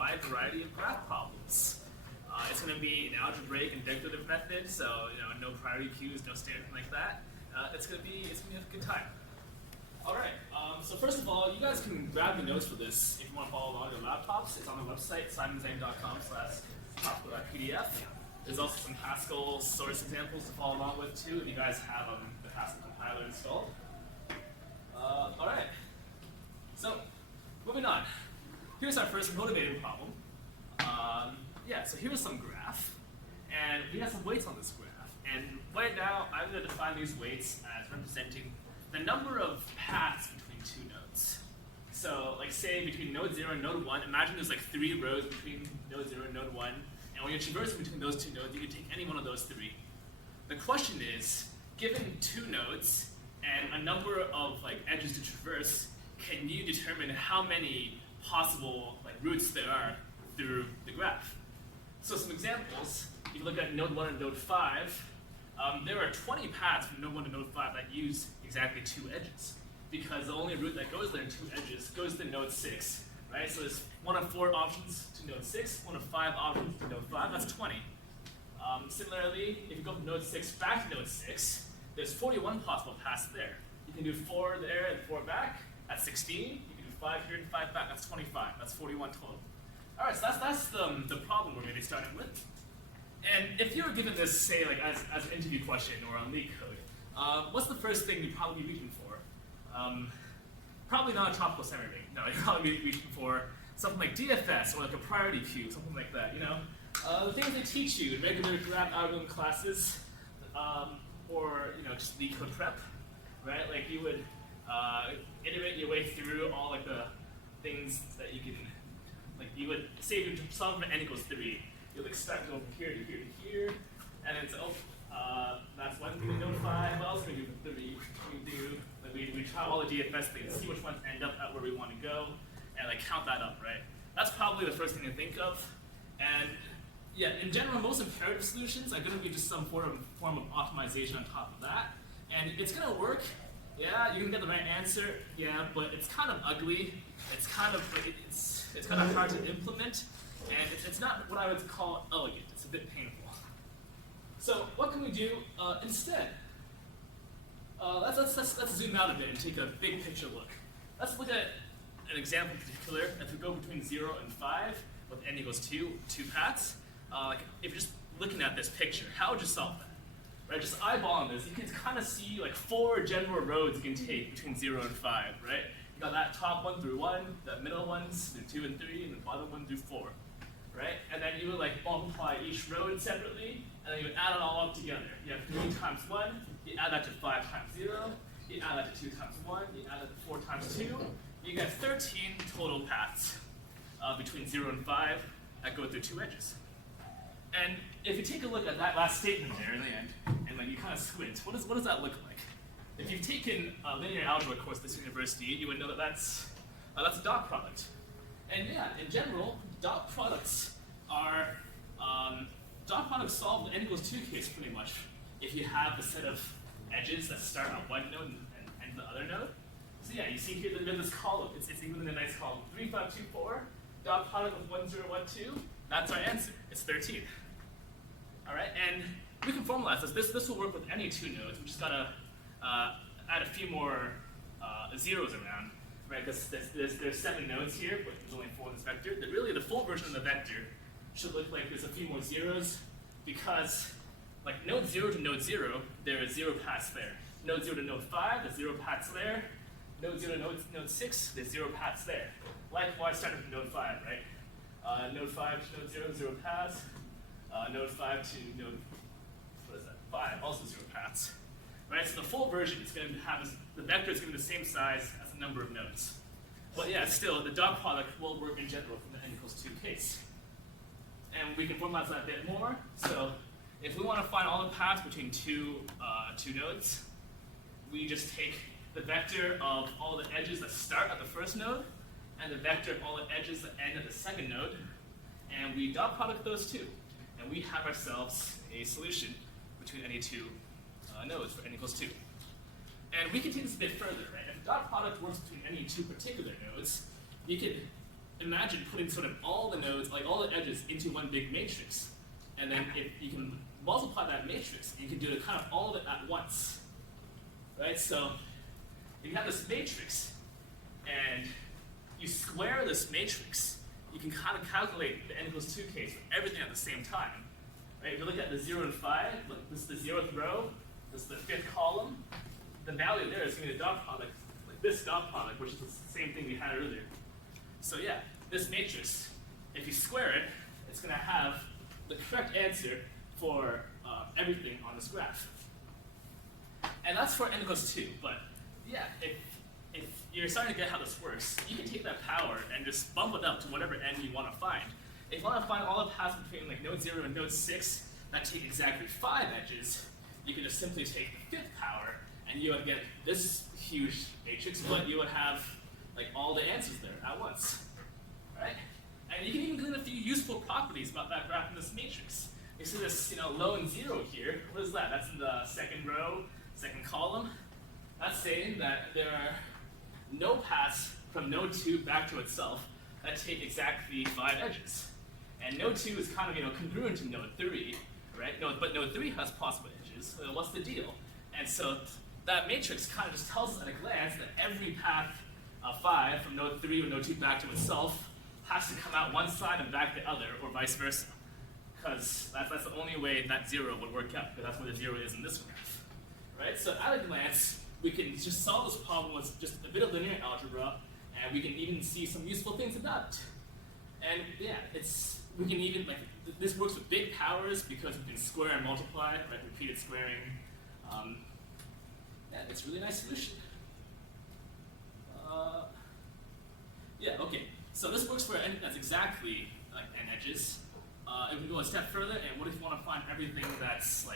wide variety of graph problems. It's going to be an algebraic and deductive method, so no priority queues, no standard thing like that. It's going to be a good time. All right. So first of all, you guys can grab the notes for this if you want to follow along on your laptops. It's on the website simonzeng.com/topical.pdf. There's also some Haskell source examples to follow along with too if you guys have the Haskell compiler installed. All right. So moving on. Here's our first motivated problem. So here's some graph, and we have some weights on this graph. And right now, I'm going to define these weights as representing the number of paths between two nodes. So, like say between node 0 and node 1, imagine there's like 3 rows between node 0 and node 1, and when you're traversing between those two nodes, you can take any one of those 3. The question is, given 2 nodes and a number of edges to traverse, can you determine how many possible routes there are through the graph? So some examples, if you look at node 1 and node 5, there are 20 paths from node 1 to node 5 that use exactly 2 edges, because the only route that goes there in 2 edges goes to node 6, right? So there's 1 of 4 options to node 6, 1 of 5 options to node 5, that's 20. Similarly, if you go from node 6 back to node 6, there's 41 possible paths there. You can do 4 there and 4 back, that's 16. You can do 5 here and 5 back, that's 25. That's 41 total. All right, so that's the problem we're going to be starting with. And if you were given this, say, as an interview question or on LeetCode, what's the first thing you'd probably be reaching for? Probably not a tropical semiring. No, you'd probably be reaching for something like DFS or a priority queue, something like that. The things they teach you in regular graph algorithm classes, or just LeetCode prep, right? You would iterate your way through all the things that you can. You would say if you solve from n equals 3, you'll start going from here to here to here, and then that's 1 thing to node 5. What else can we do for 3? We try all the DFS things, see which ones end up at where we want to go, and count that up, right? That's probably the first thing to think of. And yeah, in general, most imperative solutions are going to be just some form of optimization on top of that, and it's going to work. Yeah, you're gonna get the right answer. Yeah, but it's kind of ugly. It's kind of hard to implement, and it's not what I would call elegant. It's a bit painful. So what can we do instead? Let's zoom out a bit and take a big picture look. Let's look at an example in particular. If we go between 0 and 5 with n equals 2 paths, if you're just looking at this picture, how would you solve that? Right, just eyeballing this, you can kind of see 4 general roads you can take between 0 and 5, right? You got that top 1 through 1, the middle ones through 2 and 3, and the bottom 1 through 4, right? And then you would multiply each road separately, and then you would add it all up together. You have 3 times 1, you add that to 5 times 0, you add that to 2 times 1, you add that to 4 times 2, you get 13 total paths between 0 and 5 that go through 2 edges. And if you take a look at that last statement there in the end, and you kind of squint, what does that look like? If you've taken a linear algebra course at this university, you would know that that's a dot product. And yeah, in general, dot products solve the n equals 2 case pretty much. If you have a set of edges that start on one node and end the other node. So yeah, you see here there's this column. It's even a nice column. 3, 5, 2, 4. Dot product with 1, 0, 1, 2. That's our answer. It's 13. All right, and we can formalize this. This will work with any 2 nodes. We just gotta add a few more zeros around, right? Because there's 7 nodes here, but there's only 4 in this vector. Really, the full version of the vector should look like there's a few more zeros, because node 0 to node 0, there are 0 paths there. Node 0 to node 5, there's 0 paths there. Node 0 to node 6, there's 0 paths there. Likewise, starting from node 5, right? Node 5 to node 0, 0 paths. Node 5 to node 5, also 0 paths. Right? So the full version is going to have the vector is going to be the same size as the number of nodes. But yeah, still, the dot product will work in general from the n equals 2 case. And we can formalize that a bit more. So if we want to find all the paths between two nodes, we just take the vector of all the edges that start at the first node, and the vector of all the edges that end at the second node, and we dot product those two. And we have ourselves a solution between any 2 nodes for n equals 2. And we can take this a bit further, right? If dot product works between any 2 particular nodes, you could imagine putting sort of all the nodes, like all the edges, into one big matrix. And then if you can multiply that matrix, you can do it kind of all of it at once. Right? So if you have this matrix, and you square this matrix, you can kind of calculate the n equals 2 case for everything at the same time. Right? If you look at the 0 and 5, like this is the 0th row, this is the 5th column, the value there is going to be the dot product, like this dot product, which is the same thing we had earlier. So yeah, this matrix, if you square it, it's going to have the correct answer for everything on this graph. And that's for n equals 2, but yeah, if you're starting to get how this works, you can take that power and just bump it up to whatever n you want to find. If you want to find all the paths between like node 0 and node 6 that take exactly 5 edges, you can just simply take the 5th power and you would get this huge matrix, but you would have like all the answers there at once. Right? And you can even glean a few useful properties about that graph in this matrix. You see this, low and 0 here. What is that? That's in the 2nd row, 2nd column. That's saying that there are no paths from node 2 back to itself that take exactly 5 edges. And node 2 is kind of congruent to node 3, right? But node 3 has possible edges. So what's the deal? And so that matrix kind of just tells us at a glance that every path of 5 from node 3 or node 2 back to itself has to come out one side and back the other, or vice versa. Because that's the only way that 0 would work out, because that's where the 0 is in this graph. Right? So at a glance, we can just solve this problem with just a bit of linear algebra, and we can even see some useful things about it. And yeah, we can even, this works with big powers because we can square and multiply, right? Repeated squaring. Yeah, it's a really nice solution. Yeah, okay. So this works for n that's exactly like n edges. If we go a step further, and what if you want to find everything that's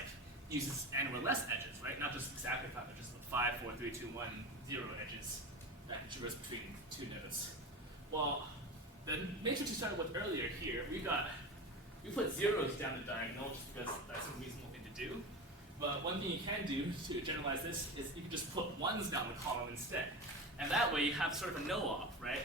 uses n or less edges, right? Not just exactly 5 edges, but 5, 4, 3, 2, 1, 0 edges that can traverse between 2 nodes. Well, the matrix we started with earlier here, we put zeros down the diagonal just because that's a reasonable thing to do. But one thing you can do to generalize this is you can just put ones down the column instead. And that way you have sort of a no-op, right?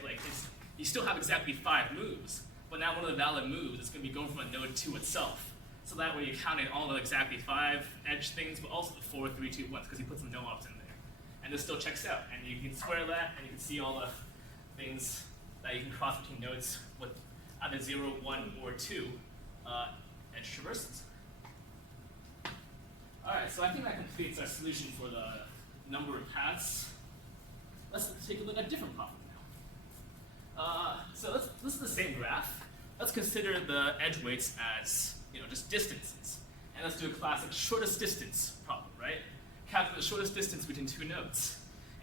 You still have exactly 5 moves, but now one of the valid moves is going to be going from a node to itself. So that way you're counting all the exactly 5 edge things, but also the 4, 3, 2, 1s, because you put some no-ops in there. And this still checks out. And you can square that, and you can see all the things that you can cross between nodes with either 0, 1, or 2 edge traverses. All right, so I think that completes our solution for the number of paths. Let's take a look at a different problem now. So this is the same graph. Let's consider the edge weights as just distances. And let's do a classic shortest distance problem, right? Calculate the shortest distance between 2 nodes.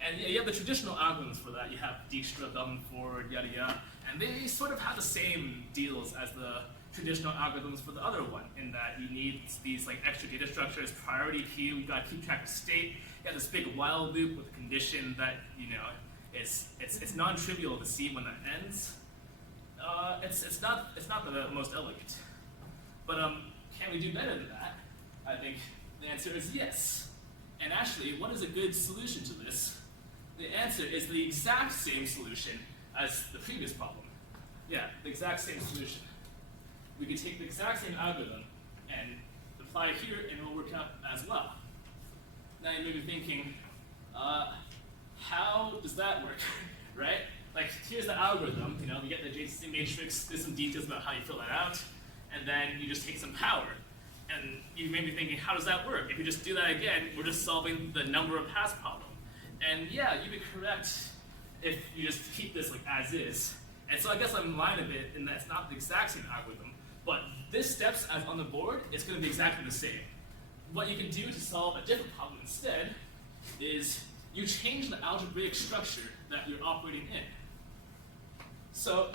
And you have the traditional algorithms for that. You have Dijkstra, Davenport, yada yada. And they sort of have the same deals as the traditional algorithms for the other one, in that you need these extra data structures, priority queue, you gotta keep track of state. You have this big while loop with a condition that it's non-trivial to see when that ends. It's not the most elegant. But can we do better than that? I think the answer is yes. And actually, what is a good solution to this? The answer is the exact same solution as the previous problem. Yeah, the exact same solution. We could take the exact same algorithm and apply it here, and it'll work out as well. Now you may be thinking, how does that work, right? Here's the algorithm. We get the JITs matrix. There's some details about how you fill that out, and then you just take some power. And you may be thinking, how does that work? If you just do that again, we're just solving the number of paths problem. And yeah, you'd be correct if you just keep this as is. And so I guess I'm lying a bit in that it's not the exact same algorithm, but this steps as on the board, it's going to be exactly the same. What you can do to solve a different problem instead is you change the algebraic structure that you're operating in. So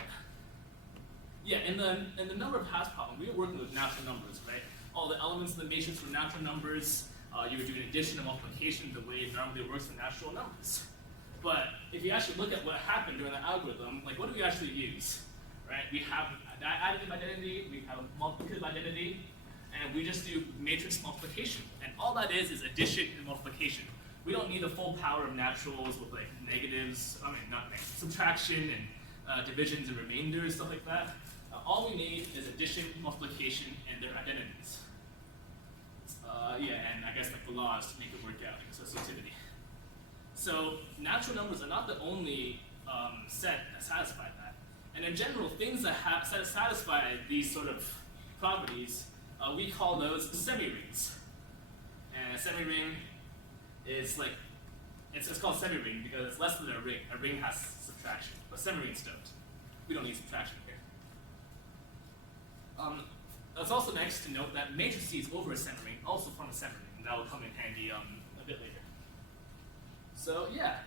yeah, in the number of paths problem, we were working with natural numbers, right? All the elements of the matrix were natural numbers. You were doing addition and multiplication the way it normally works for natural numbers. But if you actually look at what happened during the algorithm, what do we actually use? Right? We have additive identity, we have a multiplicative identity, and we just do matrix multiplication. And all that is addition and multiplication. We don't need the full power of naturals with negatives, not negatives, subtraction and divisions and remainders, stuff like that. All we need is addition, multiplication, and their identities. Yeah, and I guess like the laws to make it work out, like associativity. So natural numbers are not the only set that satisfy that. And in general, things that satisfy these sort of properties, we call those semirings. And a semiring is like, it's called semiring because it's less than a ring. A ring has subtraction, but semirings don't. We don't need subtraction here. It's also nice to note that matrices over a semiring also form a semiring, and that will come in handy a bit later. So yeah,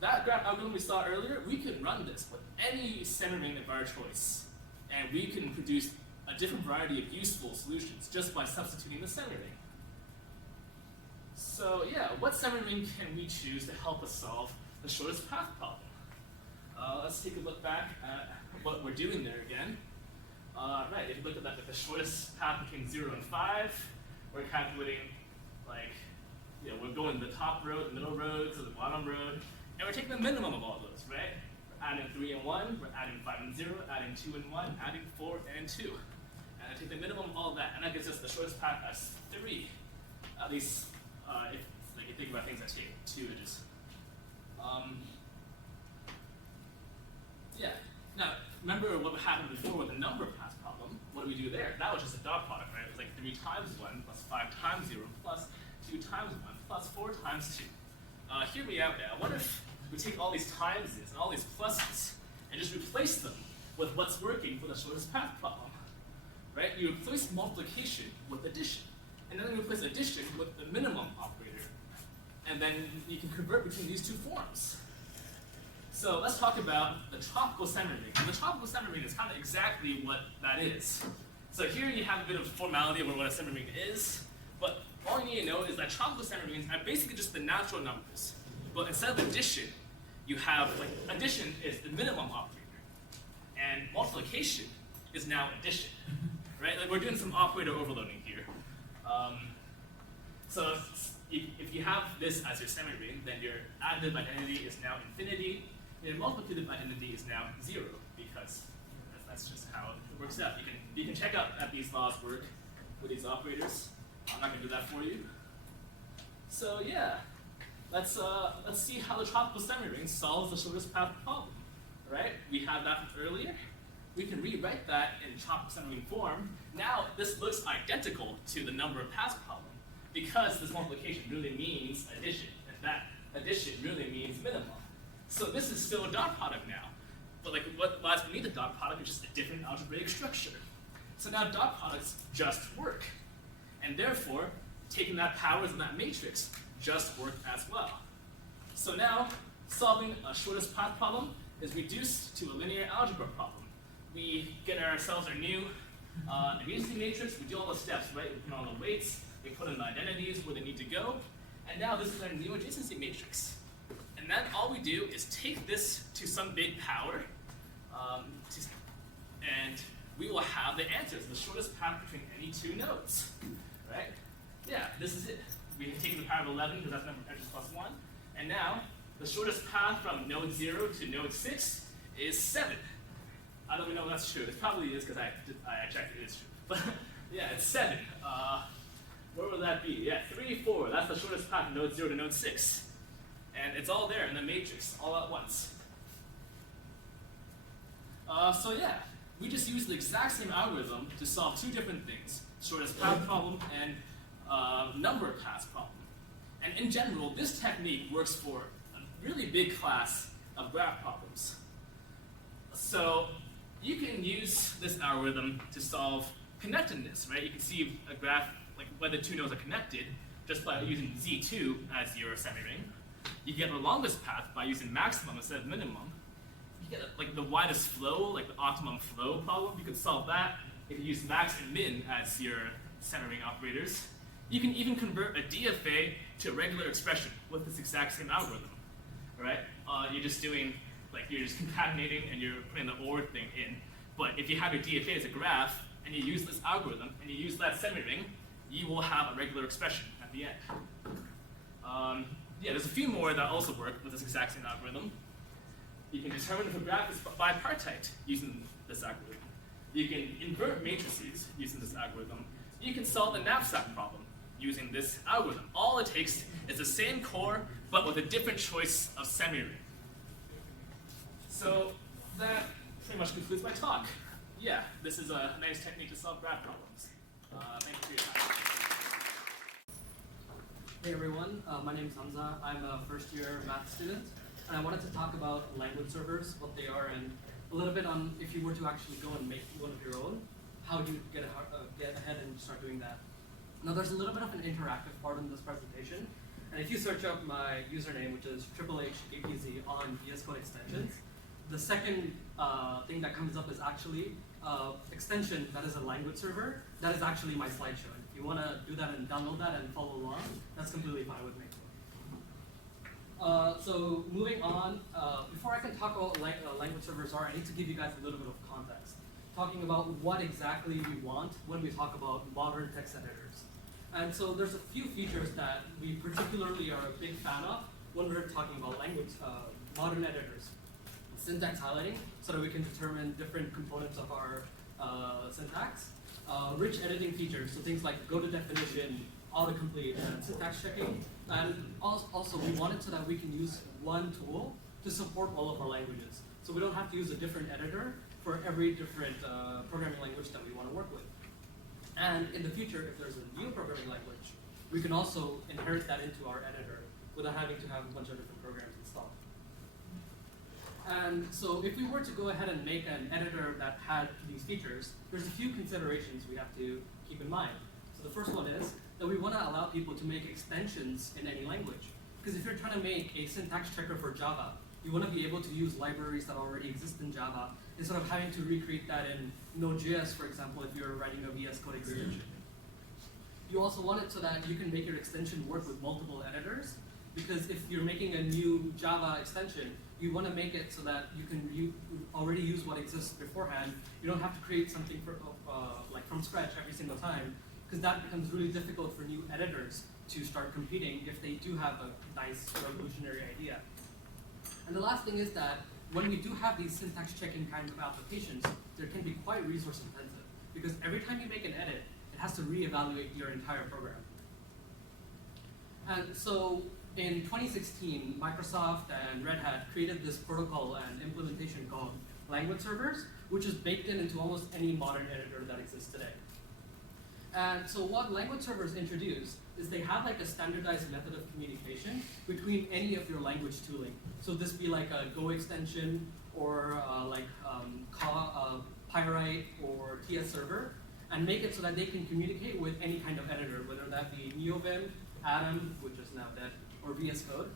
that graph algorithm we saw earlier, we can run this with any semiring of our choice, and we can produce a different variety of useful solutions just by substituting the semiring. So yeah, what semiring can we choose to help us solve the shortest path problem? Let's take a look back at what we're doing there again. Right, if you look at that, the shortest path between 0 and 5, we're calculating, like, you know, we're going the top road, the middle road, to the bottom road, and we're taking the minimum of all those, right? We're adding 3 and 1, we're adding 5 and 0, adding 2 and 1, adding 4 and 2. And I take the minimum of all of that, and that gives us the shortest path as 3. At least, if like, you think about things that take 2 edges. Yeah. Now, remember what happened before with the number path problem? What do we do there? That was just a dot product, right? It was like 3 times 1 plus 5 times 0 plus 2 times 1 plus 4 times 2. Hear me out now. What if we take all these timeses and all these pluses and just replace them with what's working for the shortest path problem? Right? You replace multiplication with addition. And then you replace addition with the minimum operator. And then you can convert between these two forms. So let's talk about the tropical semiring. And the tropical semiring is kind of exactly what that is. So here you have a bit of formality over what a semiring is, but all you need to know is that tropical semirings are basically just the natural numbers. But instead of addition, you have, like, addition is the minimum operator, and multiplication is now addition, right? Like, we're doing some operator overloading here. So if you have this as your semiring, then your additive identity is now infinity. Your multiplicative identity is now 0, because that's just how it works out. You can check out that these laws work with these operators. I'm not going to do that for you. So yeah, let's see how the tropical semiring solves the shortest path problem. Right? We had that from earlier. We can rewrite that in tropical semiring form. Now this looks identical to the number of paths problem, because this multiplication really means addition, and that addition really means minimum. So this is still a dot product now. But like what lies beneath the dot product is just a different algebraic structure. So now dot products just work. And therefore, taking that powers in that matrix just work as well. So now, solving a shortest path problem is reduced to a linear algebra problem. We get ourselves our new immediacy matrix, we do all the steps, right? We put on the weights, we put in the identities where they need to go, and now this is our new adjacency matrix. And then all we do is take this to some big power, and we will have the answers, the shortest path between any two nodes, right? Yeah, this is it. We have taken the power of 11 because that's number of edges plus 1. And now, the shortest path from node 0 to node 6 is 7. I don't even know if that's true. It probably is because I checked it is true. But yeah, it's 7. Where would that be? Yeah, 3, 4. That's the shortest path from node 0 to node 6. And it's all there in the matrix, all at once. So yeah, we just use the exact same algorithm to solve two different things, shortest path problem and number of paths problem. And in general, this technique works for a really big class of graph problems. So you can use this algorithm to solve connectedness, right? You can see a graph, like whether two nodes are connected, just by using Z2 as your semiring. You get the longest path by using maximum instead of minimum. You get like the widest flow, like the optimum flow problem. You could solve that if you use max and min as your semiring operators. You can even convert a DFA to a regular expression with this exact same algorithm, right? You're just doing, like you're just concatenating and you're putting the OR thing in. But if you have your DFA as a graph and you use this algorithm and you use that semiring, you will have a regular expression at the end. Yeah, there's a few more that also work with this exact same algorithm. You can determine if a graph is bipartite using this algorithm. You can invert matrices using this algorithm. You can solve the knapsack problem using this algorithm. All it takes is the same core, but with a different choice of semiring. So that pretty much concludes my talk. Yeah, this is a nice technique to solve graph problems. Thank you for your time. Hey everyone, my name is Hamza. I'm a first-year math student, and I wanted to talk about language servers, what they are, and a little bit on if you were to actually go and make one of your own, how do you get ahead and start doing that. Now there's a little bit of an interactive part in this presentation, and if you search up my username, which is HHAPZ on VS Code extensions, the second thing that comes up is actually extension that is a language server. That is actually my slideshow. If you want to do that and download that and follow along, that's completely fine with me. So moving on, before I can talk about what language servers are, I need to give you guys a little bit of context, talking about what exactly we want when we talk about modern text editors. And so there's a few features that we particularly are a big fan of when we're talking about language modern editors. Syntax highlighting, so that we can determine different components of our syntax. Rich editing features, so things like go to definition, autocomplete, and syntax checking. And also, we want it so that we can use one tool to support all of our languages. So we don't have to use a different editor for every different programming language that we want to work with. And in the future, if there's a new programming language, we can also inherit that into our editor without having to have a bunch of different programs installed. And so if we were to go ahead and make an editor that had these features, there's a few considerations we have to keep in mind. So the first one is that we want to allow people to make extensions in any language. Because if you're trying to make a syntax checker for Java, you want to be able to use libraries that already exist in Java instead of having to recreate that in Node.js, for example, if you're writing a VS Code extension. You also want it so that you can make your extension work with multiple editors, because if you're making a new Java extension, you want to make it so that you can already use what exists beforehand. You don't have to create something like from scratch every single time, because that becomes really difficult for new editors to start competing if they do have a nice revolutionary idea. And the last thing is that when we do have these syntax checking kinds of applications, there can be quite resource intensive, because every time you make an edit, it has to reevaluate your entire program. And so in 2016, Microsoft and Red Hat created this protocol and implementation called language servers, which is baked into almost any modern editor that exists today. And so what language servers introduce is they have like a standardized method of communication between any of your language tooling. So this be like a Go extension or Pyrite or TS server, and make it so that they can communicate with any kind of editor, whether that be NeoVim, Atom, which is now dead, or VS Code.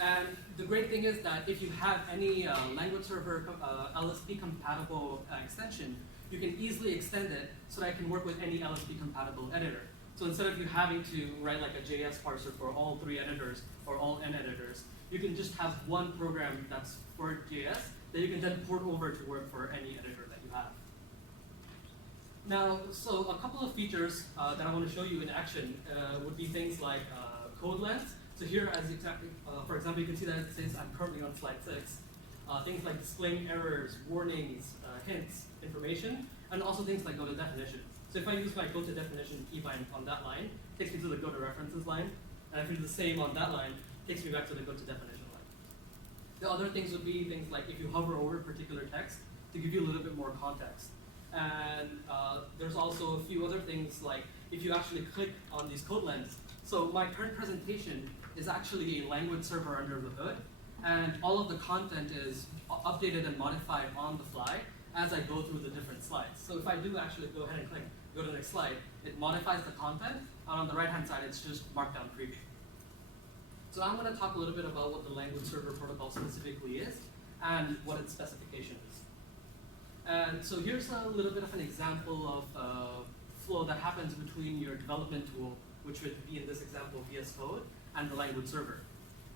And the great thing is that if you have any language server LSP compatible extension, you can easily extend it so that it can work with any LSP compatible editor. So instead of you having to write like a JS parser for all 3 editors or all n editors, you can just have one program that's for JS that you can then port over to work for any editor that you have. Now, so a couple of features that I want to show you in action would be things like code length. So here, for example, you can see that it says I'm currently on slide 6. Things like displaying errors, warnings, hints, information, and also things like go to definition. So if I use my go to definition keybind on that line, it takes me to the go to references line, and if I do the same on that line, it takes me back to the go to definition line. The other things would be things like if you hover over particular text to give you a little bit more context. And there's also a few other things like if you actually click on these code lengths. So my current presentation is actually a language server under the hood, and all of the content is updated and modified on the fly as I go through the different slides. So if I do actually go ahead and click, go to the next slide, it modifies the content, and on the right-hand side, it's just markdown preview. So I'm going to talk a little bit about what the language server protocol specifically is and what its specification is. And so here's a little bit of an example of flow that happens between your development tool, which would be in this example VS Code, and the language server.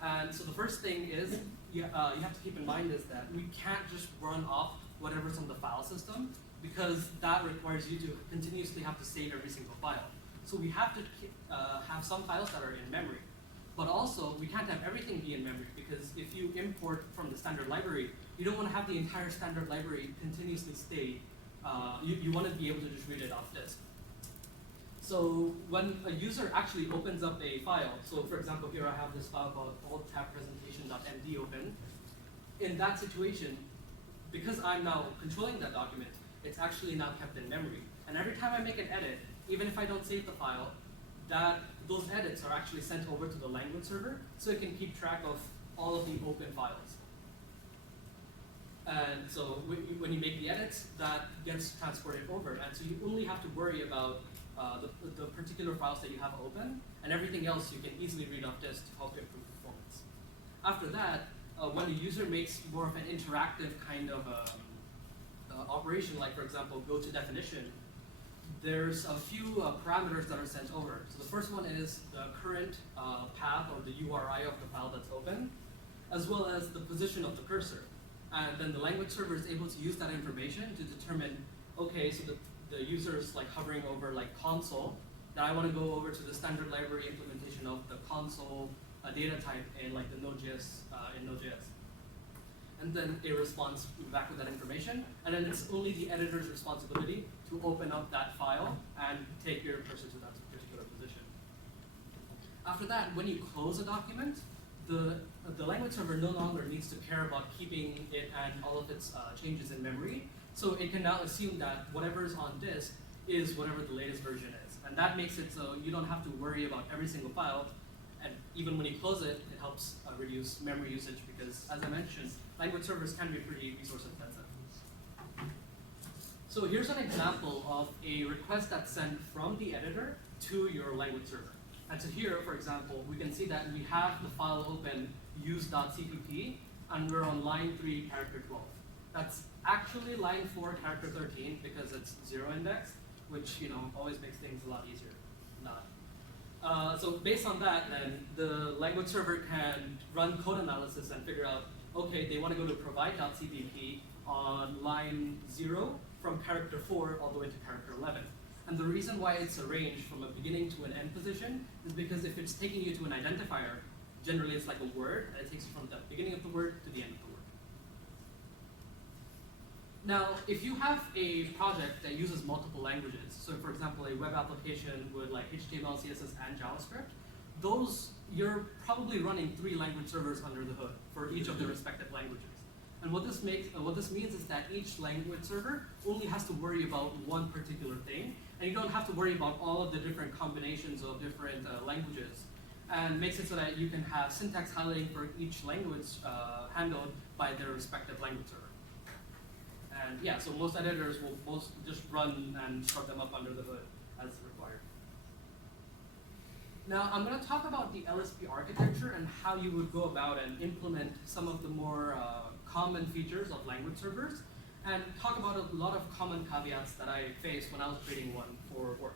And so the first thing is you have to keep in mind is that we can't just run off whatever's on the file system, because that requires you to continuously have to save every single file. So we have to have some files that are in memory. But also, we can't have everything be in memory, because if you import from the standard library, you don't want to have the entire standard library continuously stay. You want to be able to just read it off disk. So when a user actually opens up a file, so for example, here I have this file called alt-tab-presentation.md open. In that situation, because I'm now controlling that document, it's actually now kept in memory. And every time I make an edit, even if I don't save the file, those edits are actually sent over to the language server, so it can keep track of all of the open files. And so when you make the edits, that gets transported over. And so you only have to worry about the particular files that you have open, and everything else you can easily read off disk to help improve performance. After that, when the user makes more of an interactive kind of operation, like for example, go to definition, there's a few parameters that are sent over. So the first one is the current path or the URI of the file that's open, as well as the position of the cursor. And then the language server is able to use that information to determine, okay, so the user is like hovering over like console, that I want to go over to the standard library implementation of the console data type in like the Node.js in Node.js. And then it responds back with that information, and then it's only the editor's responsibility to open up that file and take your cursor to that particular position. After that, when you close a document, the language server no longer needs to care about keeping it and all of its changes in memory, so it can now assume that whatever is on disk is whatever the latest version is. And that makes it so you don't have to worry about every single file, and even when you close it, it helps reduce memory usage because, as I mentioned, language servers can be pretty resource intensive. So here's an example of a request that's sent from the editor to your language server. And so here, for example, we can see that we have the file open use.cpp, and we're on line 3, character 12. That's actually line 4, character 13, because it's 0 indexed, which always makes things a lot easier. So based on that, then the language server can run code analysis and figure out, okay, they want to go to provide.cpp on line 0 from character 4 all the way to character 11. And the reason why it's arranged from a beginning to an end position is because if it's taking you to an identifier, generally it's like a word, and it takes you from the beginning of the word to the end of the word. Now, if you have a project that uses multiple languages, so for example, a web application with like HTML, CSS, and JavaScript, you're probably running 3 language servers under the hood for each of the respective languages. And what this means is that each language server only has to worry about one particular thing, and you don't have to worry about all of the different combinations of different languages, and makes it so that you can have syntax highlighting for each language handled by their respective language server. And yeah, so most editors will just run and start them up under the hood as required. Now, I'm going to talk about the LSP architecture and how you would go about and implement some of the more common features of language servers, and talk about a lot of common caveats that I faced when I was creating one for work.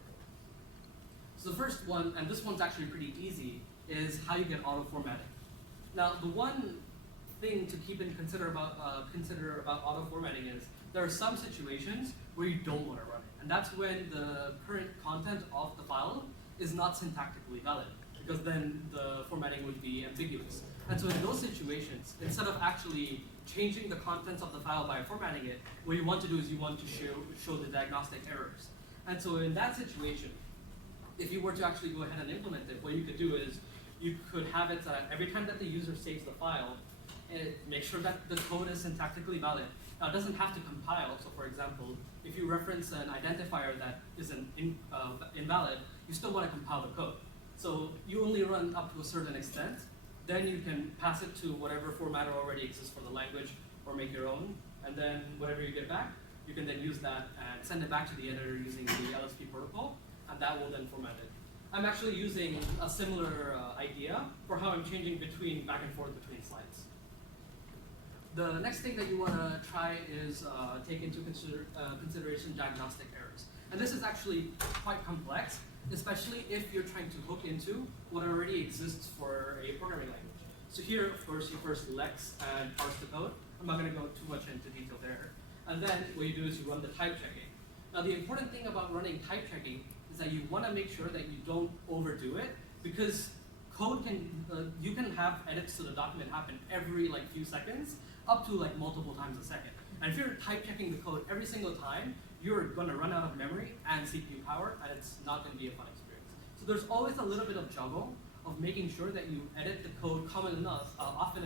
So the first one, and this one's actually pretty easy, is how you get auto-formatting. Now, the one thing to consider about auto-formatting is there are some situations where you don't want to run it, and that's when the current content of the file is not syntactically valid, because then the formatting would be ambiguous. And so in those situations, instead of actually changing the contents of the file by formatting it, what you want to do is you want to show the diagnostic errors. And so in that situation, if you were to actually go ahead and implement it, what you could do is you could have it that every time that the user saves the file, make sure that the code is syntactically valid. Now, it doesn't have to compile. So for example, if you reference an identifier that is invalid, you still want to compile the code. So you only run up to a certain extent. Then you can pass it to whatever formatter already exists for the language, or make your own. And then whatever you get back, you can then use that and send it back to the editor using the LSP protocol, and that will then format it. I'm actually using a similar idea for how I'm changing back and forth between slides. The next thing that you want to try is take into consideration diagnostic errors. And this is actually quite complex, especially if you're trying to hook into what already exists for a programming language. So here, of course, you first lex and parse the code. I'm not going to go too much into detail there. And then what you do is you run the type checking. Now, the important thing about running type checking is that you want to make sure that you don't overdo it, because code can, you can have edits to the document happen every like few seconds, up to like multiple times a second. And if you're type checking the code every single time, you're going to run out of memory and CPU power, and it's not going to be a fun experience. So there's always a little bit of juggle of making sure that you edit the code often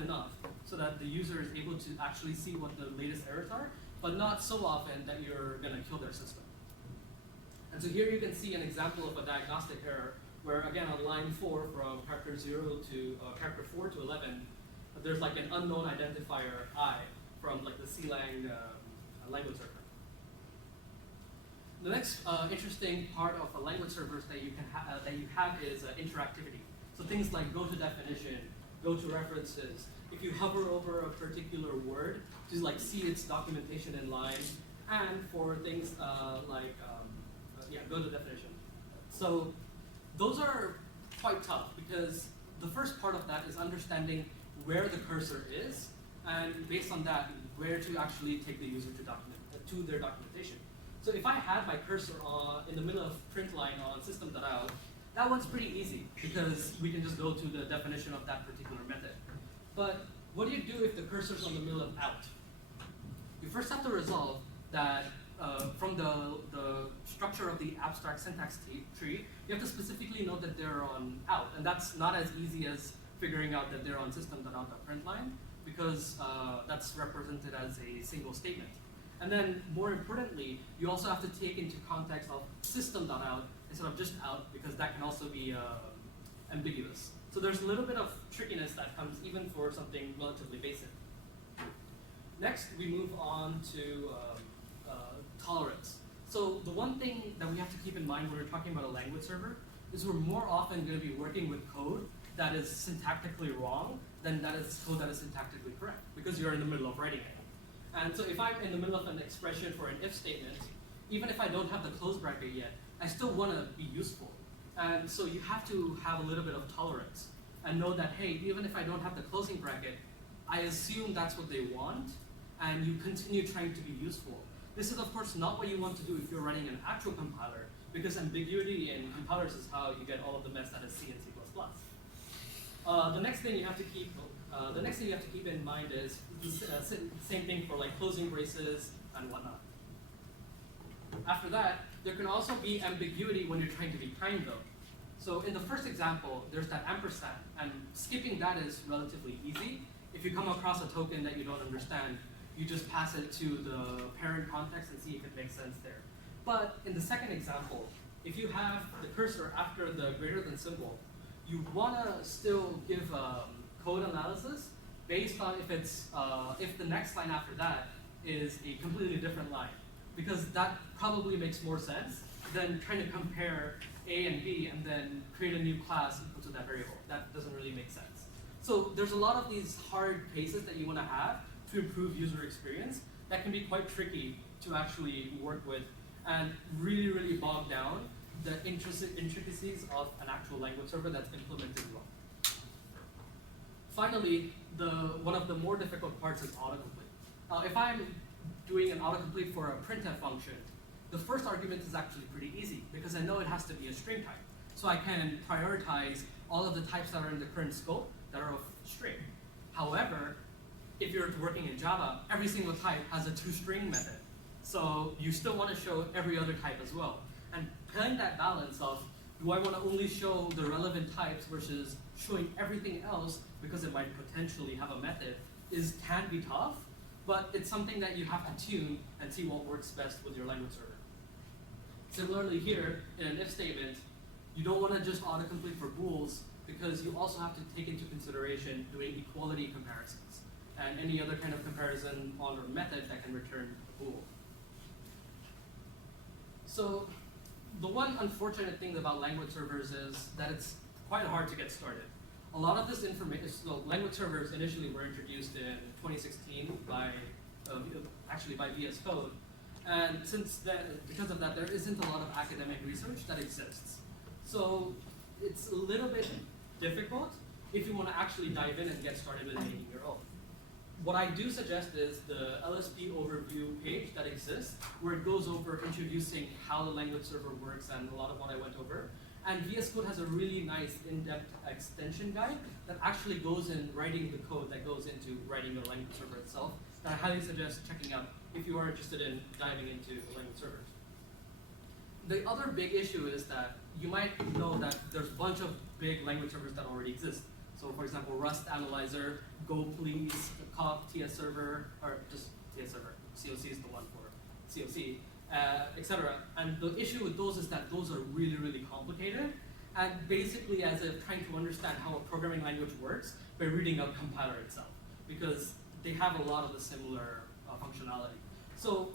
enough, so that the user is able to actually see what the latest errors are, but not so often that you're going to kill their system. And so here you can see an example of a diagnostic error, where again on line 4 from character 0 to character 4 to 11, there's like an unknown identifier I from like the CLang language server. The next interesting part of the language servers that you have is interactivity. So things like go to definition, go to references. If you hover over a particular word to like see its documentation in line, and for things go to definition. So those are quite tough because the first part of that is understanding where the cursor is, and based on that, where to actually take the user to their documentation. So if I had my cursor in the middle of print line on system.out, that one's pretty easy because we can just go to the definition of that particular method. But what do you do if the cursor's on the middle of out? You first have to resolve that from the structure of the abstract syntax tree, you have to specifically note that they're on out, and that's not as easy as figuring out that they're on system.out.println, because that's represented as a single statement. And then, more importantly, you also have to take into context of system.out instead of just out, because that can also be ambiguous. So there's a little bit of trickiness that comes even for something relatively basic. Next, we move on to tolerance. So the one thing that we have to keep in mind when we're talking about a language server is we're more often going to be working with code that is syntactically wrong than that is code that is syntactically correct, because you're in the middle of writing it. And so if I'm in the middle of an expression for an if statement, even if I don't have the close bracket yet, I still want to be useful. And so you have to have a little bit of tolerance and know that, hey, even if I don't have the closing bracket, I assume that's what they want, and you continue trying to be useful. This is, of course, not what you want to do if you're running an actual compiler, because ambiguity in compilers is how you get all of the mess that is C and C++. The next thing you have to keep in mind is the same thing for like closing braces and whatnot. After that, there can also be ambiguity when you're trying to be kind, though. So in the first example, there's that ampersand, and skipping that is relatively easy. If you come across a token that you don't understand, you just pass it to the parent context and see if it makes sense there. But in the second example, if you have the cursor after the greater than symbol, you want to still give code analysis based on if the next line after that is a completely different line, because that probably makes more sense than trying to compare A and B and then create a new class equal to that variable. That doesn't really make sense. So there's a lot of these hard cases that you want to have to improve user experience that can be quite tricky to actually work with and really, really bog down the intricacies of an actual language server that's implemented well. Finally, one of the more difficult parts is autocomplete. If I'm doing an autocomplete for a printf function, the first argument is actually pretty easy because I know it has to be a string type. So I can prioritize all of the types that are in the current scope that are of string. However, if you're working in Java, every single type has a toString method. So you still want to show every other type as well. And playing that balance of, do I want to only show the relevant types versus showing everything else because it might potentially have a method can be tough, but it's something that you have to tune and see what works best with your language server. Similarly here, in an if statement, you don't want to just autocomplete for bools because you also have to take into consideration doing equality comparisons and any other kind of comparison on a method that can return a bool. So the one unfortunate thing about language servers is that it's quite hard to get started. A lot of this information, so language servers initially were introduced in 2016 by VS Code. And since then, because of that, there isn't a lot of academic research that exists. So it's a little bit difficult if you want to actually dive in and get started with making your own. What I do suggest is the LSP overview page that exists, where it goes over introducing how the language server works and a lot of what I went over. And VS Code has a really nice in-depth extension guide that actually goes in writing the code that goes into writing the language server itself, that I highly suggest checking out if you are interested in diving into language servers. The other big issue is that you might know that there's a bunch of big language servers that already exist. So for example, Rust Analyzer, Go Please, Coq, TS Server, or just TS Server, COC is the one for COC, etc. And the issue with those is that those are really, really complicated, and basically as if trying to understand how a programming language works by reading a compiler itself, because they have a lot of the similar functionality. So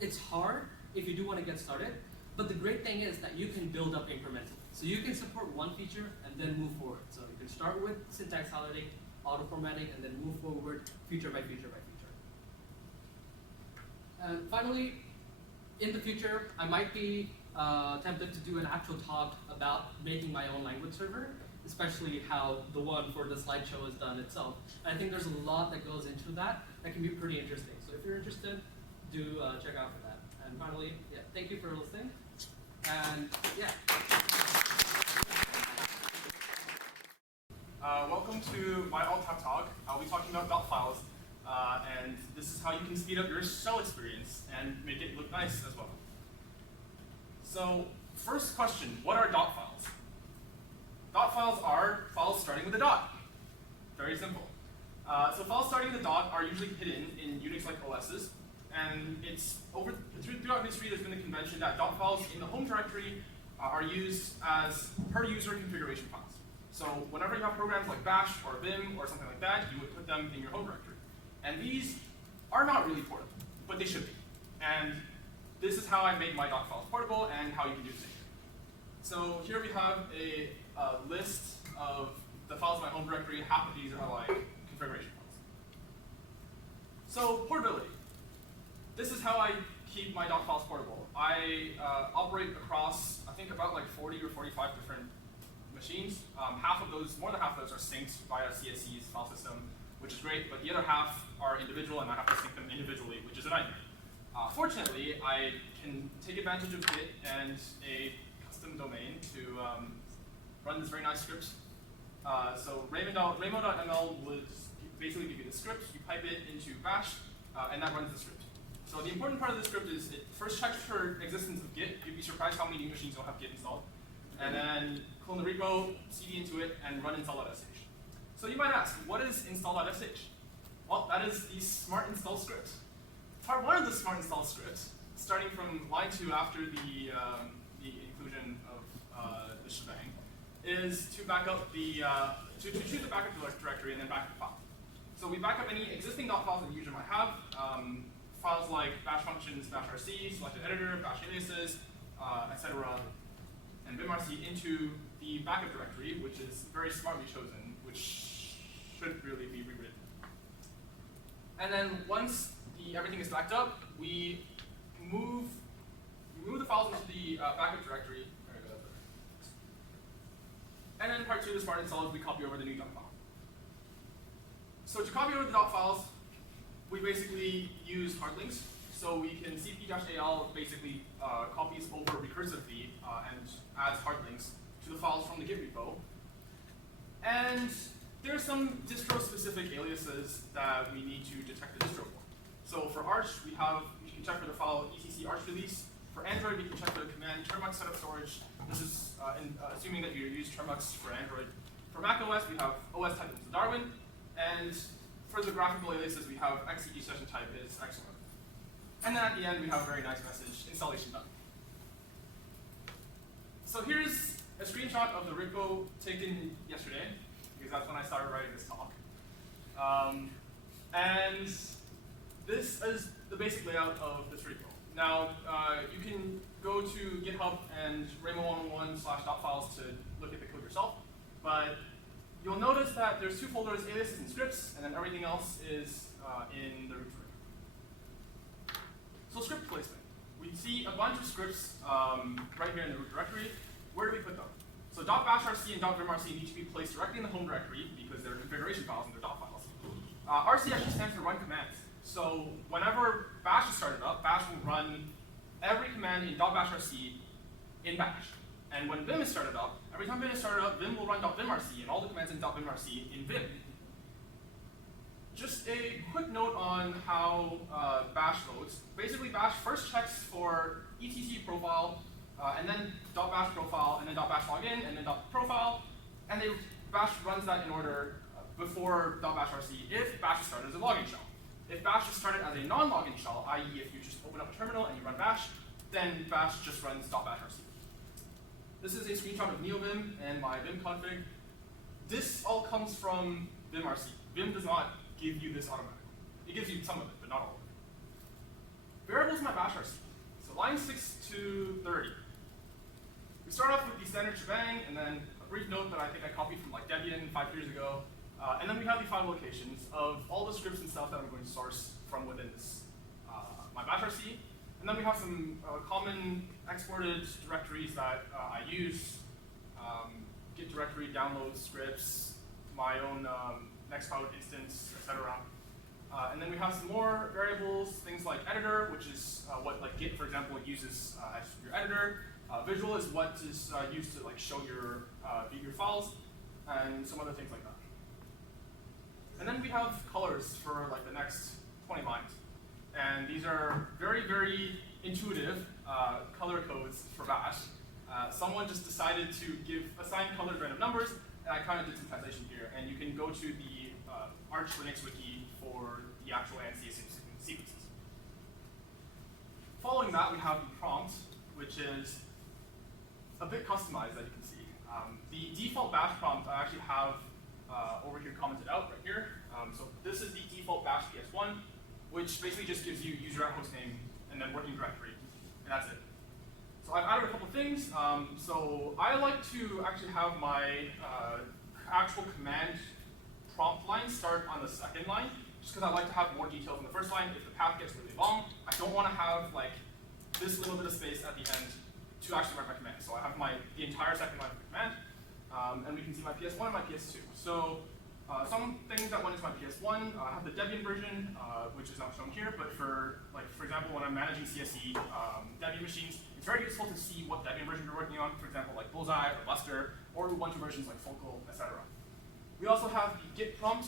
it's hard if you do want to get started, but the great thing is that you can build up incrementally. So you can support one feature and then move forward. So you can start with syntax holiday, auto formatting, and then move forward feature by feature by feature. And finally, in the future, I might be tempted to do an actual talk about making my own language server, especially how the one for the slideshow is done itself. And I think there's a lot that goes into that that can be pretty interesting. So if you're interested, do check out for that. And finally, yeah, thank you for listening. And yeah. Welcome to my all-time talk. I'll be talking about Dotfiles, and this is how you can speed up your shell experience and make it look nice as well. So, first question, what are Dotfiles? Dotfiles are files starting with a dot. Very simple. So files starting with a dot are usually hidden in Unix-like OSs, and it's throughout history there's been a convention that Dotfiles in the home directory are used as per-user configuration files. So whenever you have programs like Bash or Vim or something like that, you would put them in your home directory. And these are not really portable, but they should be. And this is how I make my Dotfiles portable and how you can do the same. So here we have a list of the files in my home directory. Half of these are like configuration files. So portability. This is how I keep my Dotfiles portable. I operate across, I think, about like 40 or 45 different machines. Half of those, more than half of those are synced via CSC's file system, which is great, but the other half are individual and I have to sync them individually, which is a nightmare. Fortunately, I can take advantage of Git and a custom domain to run this very nice script. So Raymond.ml would basically give you the script, you pipe it into Bash, and that runs the script. So the important part of the script is it first checks for existence of Git. You'd be surprised how many new machines don't have Git installed. And then clone the repo, cd into it, and run install.sh. So you might ask, what is install.sh? Well, that is the smart install script. Part one of the smart install script, starting from line 2 after the inclusion of the shebang, is to back up the to choose a backup directory and then back up the file. So we back up any existing .files that the user might have, files like bash functions, bash rc, selected editor, bash aliases, etc., and vimrc into the backup directory, which is very smartly chosen, which should really be rewritten. And then once everything is backed up, we move the files into the backup directory. And then part 2 of the smart install is we copy over the new .file. So to copy over the .files, we basically use hard links. So we can cp-al basically copies over recursively and adds hard links to the files from the Git repo. And there are some distro-specific aliases that we need to detect the distro for. So for Arch, we can check for the file etc arch release. For Android, we can check for the command termux setup storage. This is assuming that you use termux for Android. For Mac OS, we have OS type is Darwin. And for the graphical aliases, we have xcg session type is excellent. And then at the end, we have a very nice message, installation done. So here's a screenshot of the repo taken yesterday, because that's when I started writing this talk. And this is the basic layout of this repo. Now, you can go to GitHub and Raymond101/dotfiles to look at the code yourself, but you'll notice that there's 2 folders, aliases and scripts, and then everything else is in the root directory. So script placement. We see a bunch of scripts right here in the root directory. Where do we put them? So .bashrc and .vimrc need to be placed directly in the home directory because they're configuration files and they're .files. RC actually stands for run commands. So whenever Bash is started up, Bash will run every command in .bashrc in Bash. And when Vim is started up, every time Vim is started up, Vim will run .vimrc and all the commands in .vimrc in Vim. Just a quick note on how bash loads. Basically, bash first checks for etc profile, and then .bash profile, and then .bash login, and then .profile, and bash runs that in order before .bashrc if bash is started as a login shell. If bash is started as a non-login shell, i.e. if you just open up a terminal and you run bash, then bash just runs .bashrc. This is a screenshot of NeoVim and my Vim config. This all comes from vimrc. Vim does not give you this automatically. It gives you some of it, but not all of it. Variables in my bashrc. So lines 6 to 30. We start off with the standard shebang, and then a brief note that I think I copied from like Debian 5 years ago. And then we have the file locations of all the scripts and stuff that I'm going to source from within this my bashrc. And then we have some common exported directories that I use, Git directory, download scripts, my own Nextcloud instance, etc. And then we have some more variables, things like editor, which is what like Git, for example, uses as your editor. Visual is what is used to like show your view your files, and some other things like that. And then we have colors for like the next 20 lines. And these are very, very intuitive color codes for bash. Someone just decided to assign colors random numbers, and I kind of did some translation here. And you can go to the Arch Linux wiki for the actual ANSI sequences. Following that, we have the prompt, which is a bit customized, as you can see. The default bash prompt I actually have over here commented out right here. So this is the default bash PS1, which basically just gives you user at hostname and then working directory, and that's it. So I've added a couple things. So I like to actually have my actual command prompt line start on the second line, just because I like to have more details in the first line. If the path gets really long, I don't want to have like this little bit of space at the end to actually write my command. So I have the entire second line of the command, and we can see my PS1 and my PS2. So some things that went into my PS1, I have the Debian version, which is not shown here, but for example, when I'm managing CSE Debian machines, it's very useful to see what Debian version you're working on, for example, like Bullseye or Buster, or Ubuntu versions like Focal, etc. We also have the Git prompt,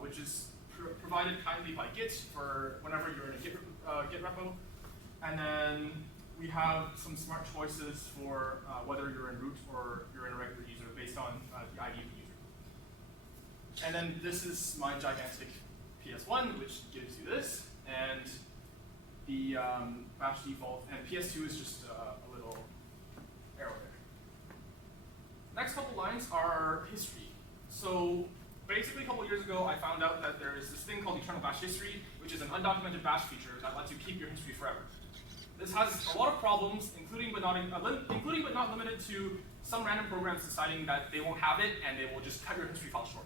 which is provided kindly by Git for whenever you're in a Git repo. And then we have some smart choices for whether you're in root or you're in a regular user based on the ID of the user. And then this is my gigantic PS1, which gives you this, and the bash default, and PS2 is just a little arrow there. Next couple lines are history. So basically a couple years ago, I found out that there is this thing called eternal bash history, which is an undocumented bash feature that lets you keep your history forever. This has a lot of problems, including but not limited to some random programs deciding that they won't have it and they will just cut your history file short.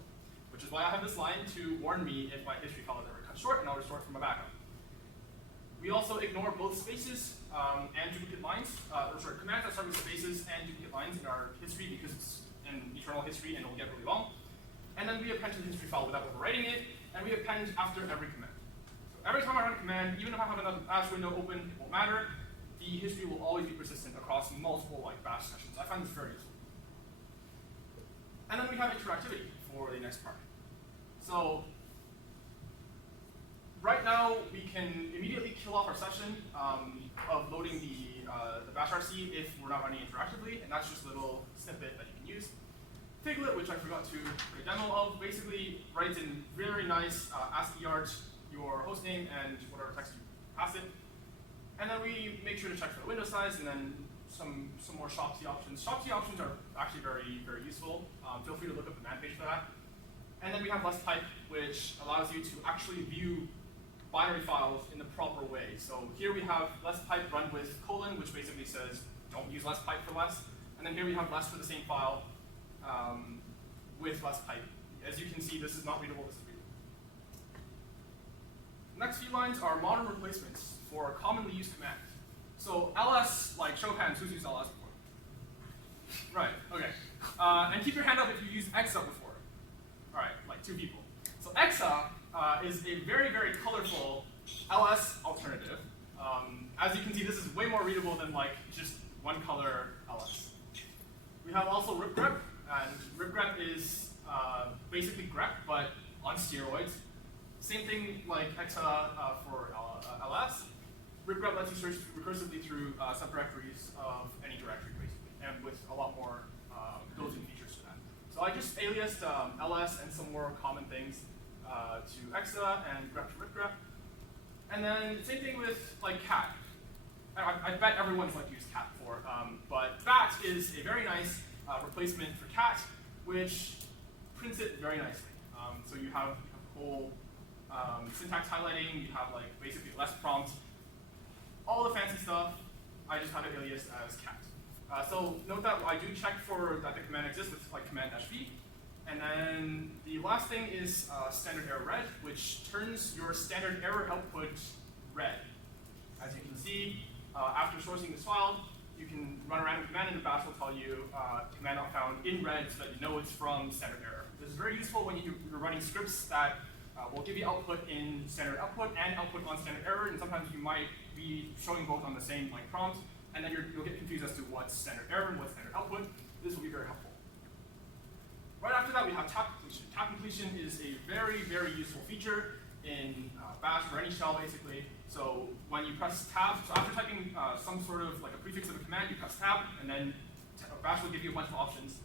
Which is why I have this line to warn me if my history file is ever cut short, and I'll restore it from my backup. We also ignore both spaces and duplicate lines, commands that start with spaces and duplicate lines in our history because it's an eternal history and it'll get really long. And then we append to the history file without overwriting it, and we append after every command. So every time I run a command, even if I have another bash window open, it won't matter. The history will always be persistent across multiple bash sessions. I find this very useful. And then we have interactivity for the next part. So right now, we can immediately kill off our session of loading the bashrc if we're not running interactively, and that's just a little snippet that you can use. Piglet, which I forgot to put a demo of, basically writes in very nice ASCII art your hostname and whatever text you pass it. And then we make sure to check for the window size, and then some more shopsy options. Shopsy options are actually very, very useful. Feel free to look up the man page for that. And then we have less type, which allows you to actually view binary files in the proper way. So here we have less type run with : which basically says don't use less type for less. And then here we have less for the same file with less type. As you can see, this is not readable, this is readable. The next few lines are modern replacements for commonly used commands. So ls, like show of hands, who's used ls before? Right, okay. And keep your hand up if you used exa before. All right, like 2 people. So exa is a very, very colorful ls alternative. As you can see, this is way more readable than like just one color ls. We have also ripgrep, and ripgrep is basically grep, but on steroids. Same thing like hexa for ls. Ripgrep lets you search recursively through subdirectories of any directory, basically, and with a lot more built-in features to that. So I just aliased ls and some more common things to hexa and grep to ripgrep. And then same thing with like cat. I bet everyone's like used cat before, but bat is a very nice replacement for cat, which prints it very nicely. So you have whole syntax highlighting, you have like basically less prompt, all the fancy stuff. I just have it aliased as cat. So note that I do check for that the command exists with like command-v. And then the last thing is standard error red, which turns your standard error output red. As you can see, after sourcing this file, you can run a random command and the bash will tell you command not found in red so that you know it's from standard error. This is very useful when you're running scripts that will give you output in standard output and output on standard error, and sometimes you might be showing both on the same like prompt, and then you'll get confused as to what's standard error and what's standard output. This will be very helpful. Right after that, we have tab completion. Tab completion is a very, very useful feature in bash or any shell, basically. So when you press tab, so after typing some sort of like a prefix of a command, you press tab, and then bash will give you a bunch of options.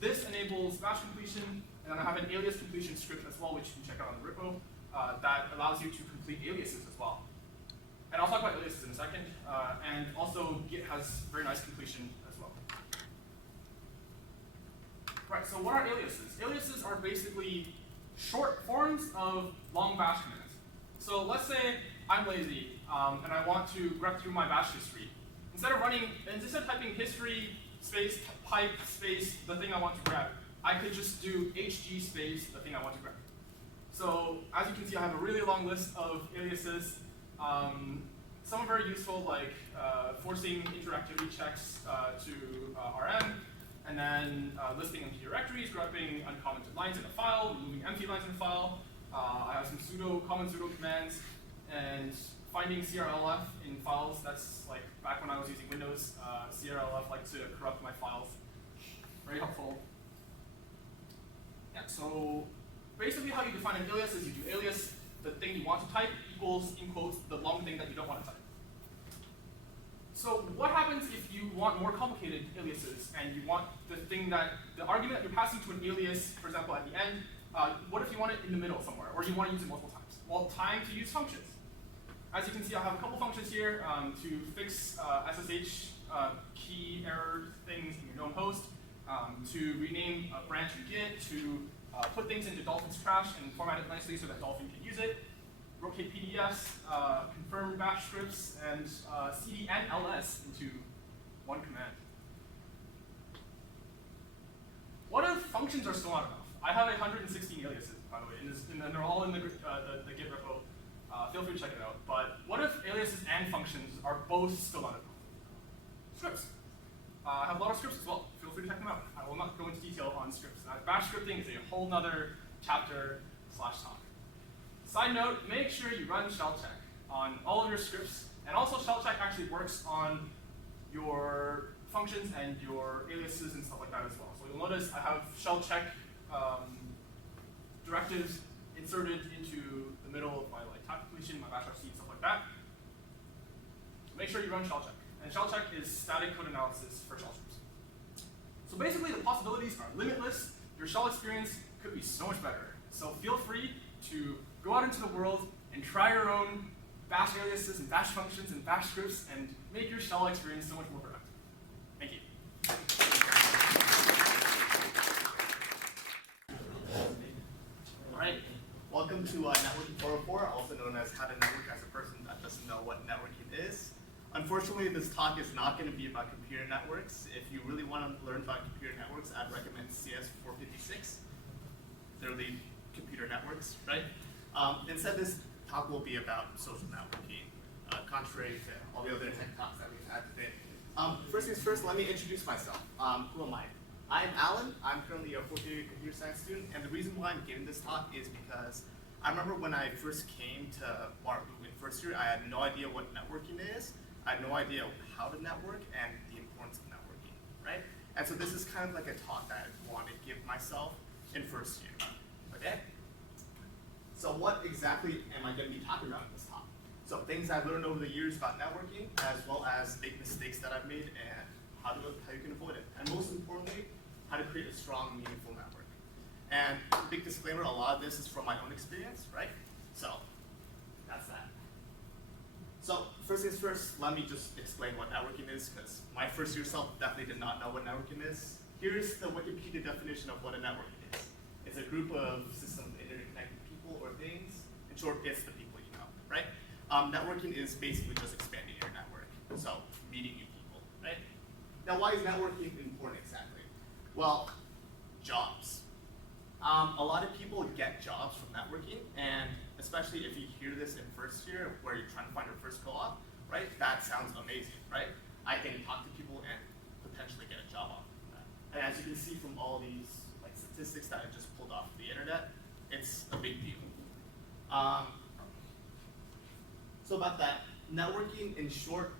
This enables bash completion, and then I have an alias completion script as well, which you can check out on the repo, that allows you to complete aliases as well. And I'll talk about aliases in a second. And also, Git has very nice completion as well. Right, so what are aliases? Aliases are basically short forms of long bash commands. So let's say I'm lazy, and I want to grep through my bash history. Instead of typing history space pipe space the thing I want to grep, I could just do hg space the thing I want to grep. So as you can see, I have a really long list of aliases. Some are very useful, like forcing interactivity checks to RM, and then listing empty directories, grepping uncommented lines in a file, removing empty lines in a file. I have some common pseudo commands, and finding CRLF in files. That's like back when I was using Windows, CRLF liked to corrupt my files. Very helpful. Yeah, so basically how you define an alias is you do alias the thing you want to type equals, in quotes, the long thing that you don't want to type. So what happens if you want more complicated aliases and you want the argument that you're passing to an alias, for example, at the end, what if you want it in the middle somewhere, or you want to use it multiple times? Well, time to use functions. As you can see, I have a couple functions here to fix SSH key error things in your known host, to rename a branch in Git, to put things into Dolphin's trash and format it nicely so that Dolphin can use it, rotate PDFs, confirm bash scripts, and cd and ls into one command. What if functions are still not enough? I have 116 aliases, by the way, and they're all in the Git repo. Feel free to check it out. But what if aliases and functions are both still not enough? Scripts. I have a lot of scripts as well. Feel free to check them out. I will not go into detail on scripts. Bash scripting is a whole nother chapter/talk. Side note, make sure you run shell check on all of your scripts. And also shell check actually works on your functions and your aliases and stuff like that as well. So you'll notice I have shell check directives inserted into the middle of my tab completion, my bash.c, stuff like that. So make sure you run shell check. And shell check is static code analysis for shell scripts. So basically, the possibilities are limitless. Your shell experience could be so much better. So feel free to go out into the world and try your own bash aliases and bash functions and bash scripts and make your shell experience so much more productive. Thank you. All right. Welcome to Networking 404, also known as How to Network as a person that doesn't know what networking is. Unfortunately, this talk is not going to be about computer networks. If you really want to learn about computer networks, I'd recommend CS 456. They're the computer networks, right? Instead, this talk will be about social networking, contrary to all the other tech talks that we've had today. First things first, let me introduce myself. Who am I? I'm Alan. I'm currently a fourth year computer science student, and the reason why I'm giving this talk is because I remember when I first came to Waterloo in first year, I had no idea what networking is. I had no idea how to network and the importance of networking, right? And so this is kind of like a talk that I want to give myself in first year, okay? So what exactly am I going to be talking about in this talk? So things I've learned over the years about networking, as well as big mistakes that I've made and how you can avoid it. And most importantly, how to create a strong, meaningful network. And big disclaimer, a lot of this is from my own experience, right? So that's that. So first things first, let me just explain what networking is, because my first year self definitely did not know what networking is. Here's the Wikipedia definition of what a network is. It's a group of systems of interconnected people or things. In short, it's the people you know, right? Networking is basically just expanding your network, so meeting new people, right? Now, why is networking important exactly? Well, jobs. A lot of people get jobs from networking, and especially if you hear this in first year, where you're trying to find your first co-op, right? That sounds amazing, right? I can talk to people and potentially get a job off of that. And as you can see from all these statistics that I just pulled off the internet, it's a big deal. So about that, networking in short,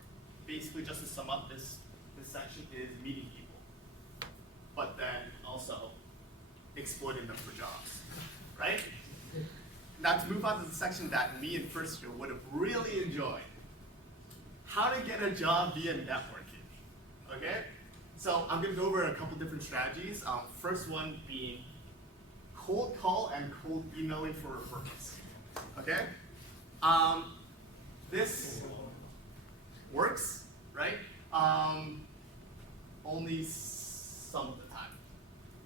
basically just to sum up this section is meeting people, but then also exploiting them for jobs, right? Now to move on to the section that me in first year would have really enjoyed, how to get a job via networking, okay? So I'm gonna go over a couple different strategies. First one being cold call and cold emailing for referrals, okay? This works, right? Only some of the time.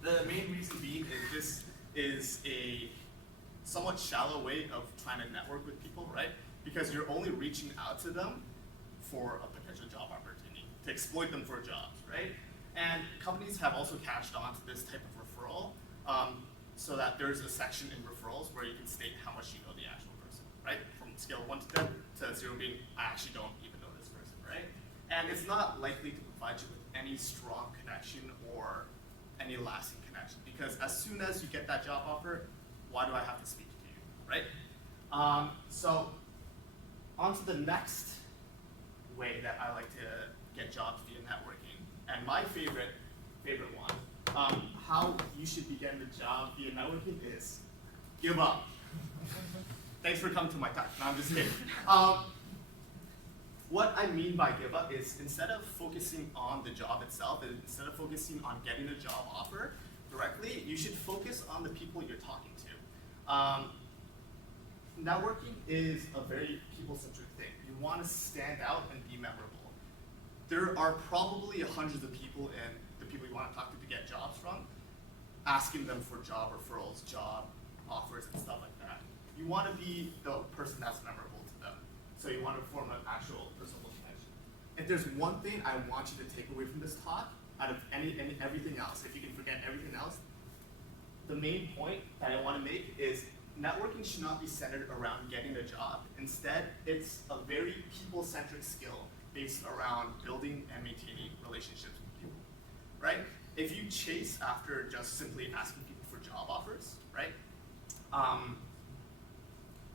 The main reason being is this is a somewhat shallow way of trying to network with people, right? Because you're only reaching out to them for a potential job opportunity, to exploit them for jobs, right? And companies have also catched on to this type of referral, so that there's a section in referrals where you can state how much you know the actual person, right? From scale of 1 to 10 to 0 being, I actually don't even know this person, right? And it's not likely to provide you with any strong connection or any lasting connection, because as soon as you get that job offer, why do I have to speak to you, right? So on to the next way that I like to get jobs via networking, and my favorite one, how you should be getting a job via networking is give up. Thanks for coming to my talk. No, I'm just kidding. What I mean by give up is instead of focusing on the job itself, and instead of focusing on getting a job offer directly, you should focus on the people you're talking to. Networking is a very people-centric thing. You want to stand out and be memorable. There are probably hundreds of people and the people you want to talk to get jobs from, asking them for job referrals, job offers, and stuff like that. You want to be the person that's memorable to them. So you want to form an actual personal connection. If there's one thing I want you to take away from this talk, out of everything else, if you can forget everything else, the main point that I want to make is networking should not be centered around getting a job. Instead, it's a very people-centric skill based around building and maintaining relationships with people, right? If you chase after just simply asking people for job offers, right?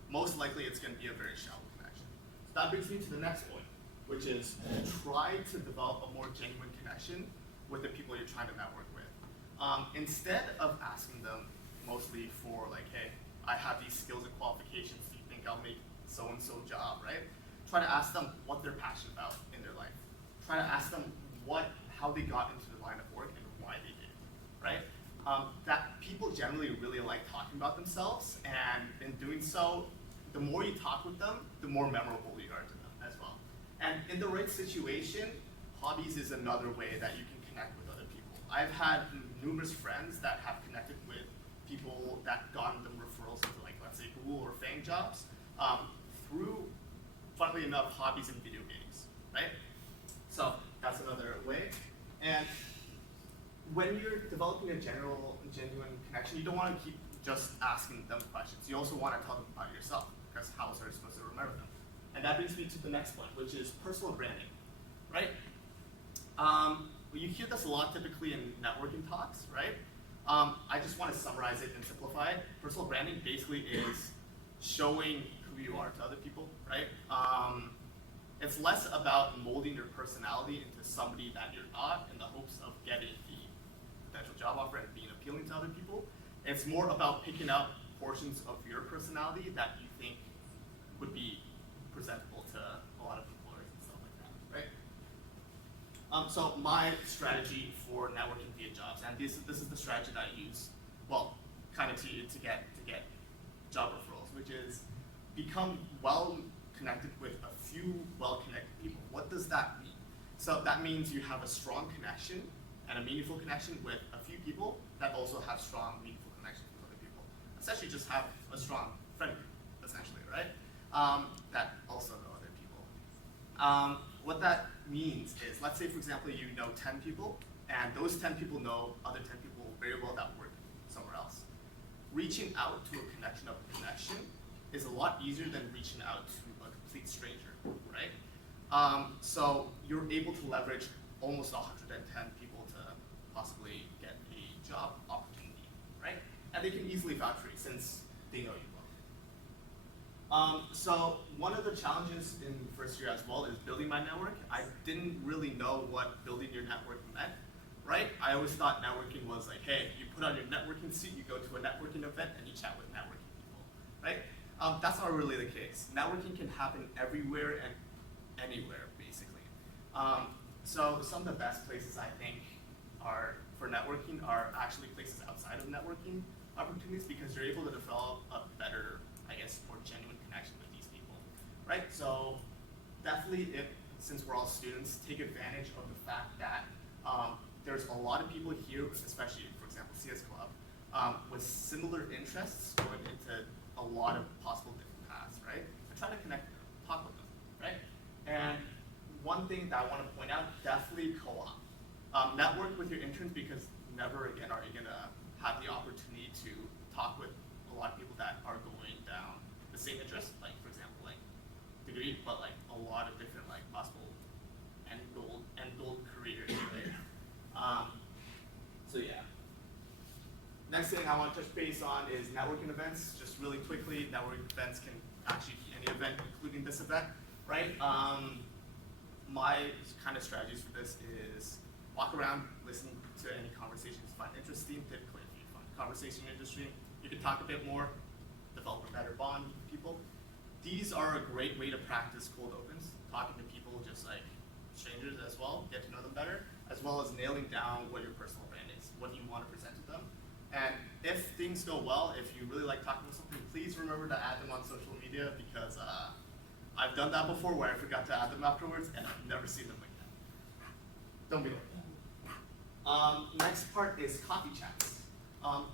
Most likely it's going to be a very shallow connection. So that brings me to the next point, which is try to develop a more genuine connection with the people you're trying to network with. Instead of asking them mostly for like, hey, I have these skills and qualifications, do you think I'll make so-and-so job, right? Try to ask them what they're passionate about in their life. Try to ask them how they got into the line of work and why they did, right? That people generally really like talking about themselves, and in doing so, the more you talk with them, the more memorable you are to them as well. And in the right situation, hobbies is another way that you can connect with other people. I've had numerous friends that have connected with people that gotten them referrals into, like, let's say Google or Fang jobs through, funnily enough, hobbies and video games, right? So that's another way. And when you're developing a genuine connection, you don't want to keep just asking them questions. You also want to tell them about yourself, because how else are you supposed to remember them? And that brings me to the next point, which is personal branding, right? You hear this a lot typically in networking talks, right? I just want to summarize it and simplify it. Personal branding basically is showing who you are to other people, right? It's less about molding your personality into somebody that you're not in the hopes of getting the potential job offer and being appealing to other people. It's more about picking out portions of your personality that you think would be presentable to a lot of employers and stuff like that, right? So my strategy for networking via jobs, and this is the strategy that I use, well, kind of to get job referrals, which is become well connected with a few well-connected people. What does that mean? So that means you have a strong connection and a meaningful connection with a few people that also have strong, meaningful connections with other people. Essentially just have a strong friend group, essentially, right? That also know other people. What that means is, let's say, for example, you know 10 people, and those 10 people know other 10 people very well that work somewhere else. Reaching out to a connection of a connection is a lot easier than reaching out to a complete stranger, right? So you're able to leverage almost 110 people to possibly get a job opportunity, right? And they can easily vouch for you since they know you well. So one of the challenges in first year as well is building my network. I didn't really know what building your network meant, right? I always thought networking was like, hey, you put on your networking suit, you go to a networking event, and you chat with networking people, right? That's not really the case. Networking can happen everywhere and anywhere, basically. So some of the best places I think are for networking are actually places outside of networking opportunities because you're able to develop a better, I guess, more genuine connection with these people, right? So definitely, since we're all students, take advantage of the fact that there's a lot of people here, especially, for example, CS Club, with similar interests going into a lot of possible different paths, right? And try to connect with them, talk with them, right? And one thing that I want to point out, definitely co-op. Network with your interns because never again are you going to have the opportunity to talk with a lot of people that are going down the same interest, like for example, like degree, but like a lot of different like possible end goal careers, right? So yeah. Next thing I want to touch base on is networking events. Just really quickly, networking events can actually be any event, including this event, right? My kind of strategies for this is walk around, listen to any conversations you find interesting. Typically, if you find a conversation interesting, you can talk a bit more, develop a better bond with people. These are a great way to practice cold opens, talking to people just like strangers as well, get to know them better, as well as nailing down what your personal brand is, what you want to present to them. And if things go well, if you really like talking to something, please remember to add them on social media because I've done that before where I forgot to add them afterwards and I've never seen them again. Don't be like that. Next part is coffee chats.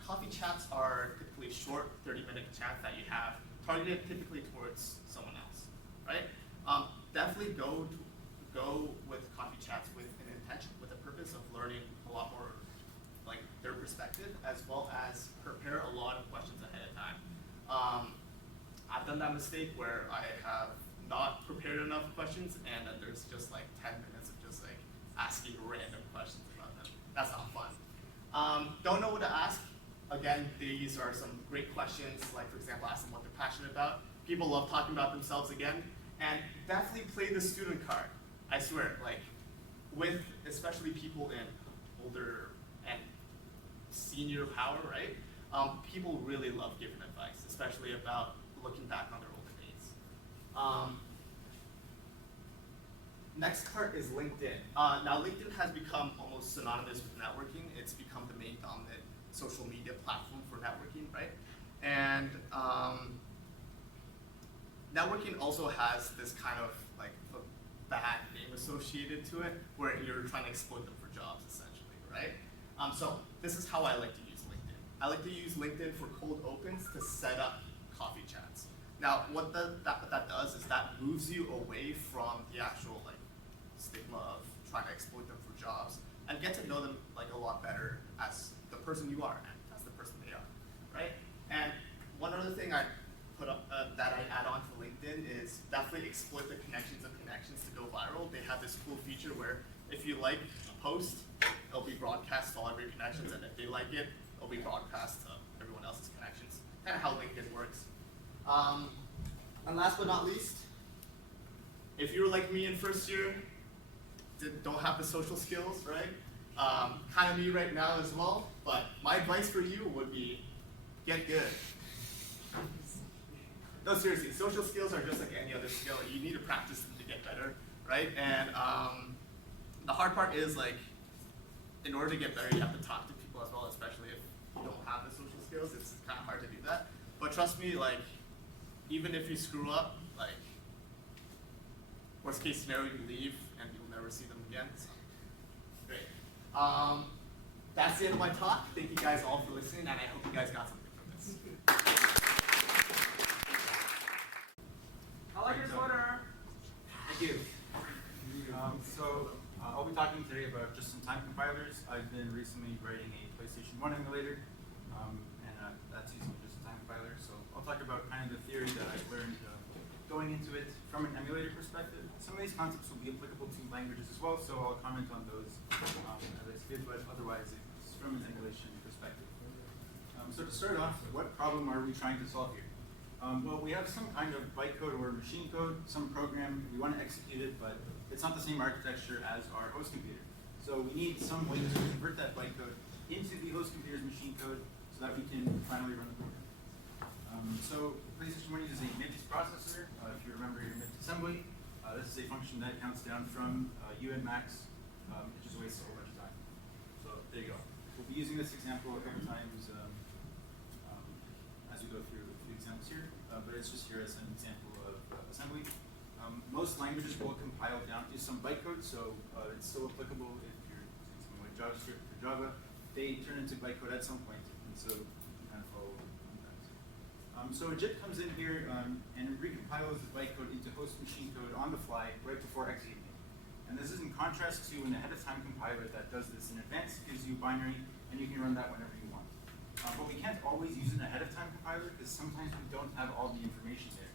Coffee chats are typically short 30-minute chats that you have targeted typically towards someone else, right? Definitely go with coffee chats with an intention, with a purpose of learning a lot more like their perspective, as well as prepare a lot of questions ahead of time. I've done that mistake where I have not prepared enough questions, and then there's just like 10 minutes of just like asking random questions about them. That's not fun. Don't know what to ask? Again, these are some great questions, like for example, ask them what they're passionate about. People love talking about themselves again, and definitely play the student card. I swear, like with especially people in older and senior power, right? People really love giving advice, especially about looking back on their older days. Next part is LinkedIn. Now LinkedIn has become almost synonymous with networking. It's become the main dominant social media platform for networking, right? And networking also has this kind of like a bad name associated to it, where you're trying to exploit them for jobs, essentially, right? So this is how I like to use LinkedIn. I like to use LinkedIn for cold opens to set up coffee chats. Now, what that does is that moves you away from the actual like stigma of trying to exploit them for jobs and get to know them like a lot better as the person you are and as the person they are, right? And one other thing I put up that I add on to LinkedIn is definitely exploit the connections of connections to go viral. They have this cool feature where if you like a post, it'll be broadcast to all of your connections, and if they like it, it'll be broadcast to everyone else's connections. Kind of how LinkedIn works. And last but not least, if you're like me in first year, don't have the social skills, right? Kind of me right now as well, but my advice for you would be get good. No, seriously, social skills are just like any other skill. You need to practice them to get better, right? And the hard part is like, in order to get better, you have to talk to people as well, especially if you don't have the social skills. It's kind of hard to do that. But trust me, like, even if you screw up, like, worst case scenario, you leave and you'll never see them again. So, great. That's the end of my talk. Thank you guys all for listening, and I hope you guys got something from this. I like your sweater. Thank you. I'll be talking today about just-in-time compilers. I've been recently writing a PlayStation 1 emulator, and that's using a just-in-time compiler. So I'll talk about kind of the theory that I've learned going into it from an emulator perspective. Some of these concepts will be applicable to languages as well, so I'll comment on those as I see it, but otherwise it's from an emulation perspective. So to start off, what problem are we trying to solve here? Well, we have some kind of bytecode or machine code, some program, we want to execute it, but it's not the same architecture as our host computer. So we need some way to convert that bytecode into the host computer's machine code so that we can finally run the program. So PlayStation 1 uses a MIPS processor. If you remember your MIPS assembly, this is a function that counts down from UN max. It just wastes a whole bunch of time. So there you go. We'll be using this example a couple times as we go through the examples here, but it's just here as an example of assembly. Most languages will compile down to some bytecode, so it's still applicable if you're using something like JavaScript or Java. They turn into bytecode at some point, and so you kind of follow that. So a JIT comes in here and recompiles the bytecode into host machine code on the fly right before executing it. And this is in contrast to an ahead-of-time compiler that does this in advance, gives you binary, and you can run that whenever you want. But we can't always use an ahead-of-time compiler because sometimes we don't have all the information there.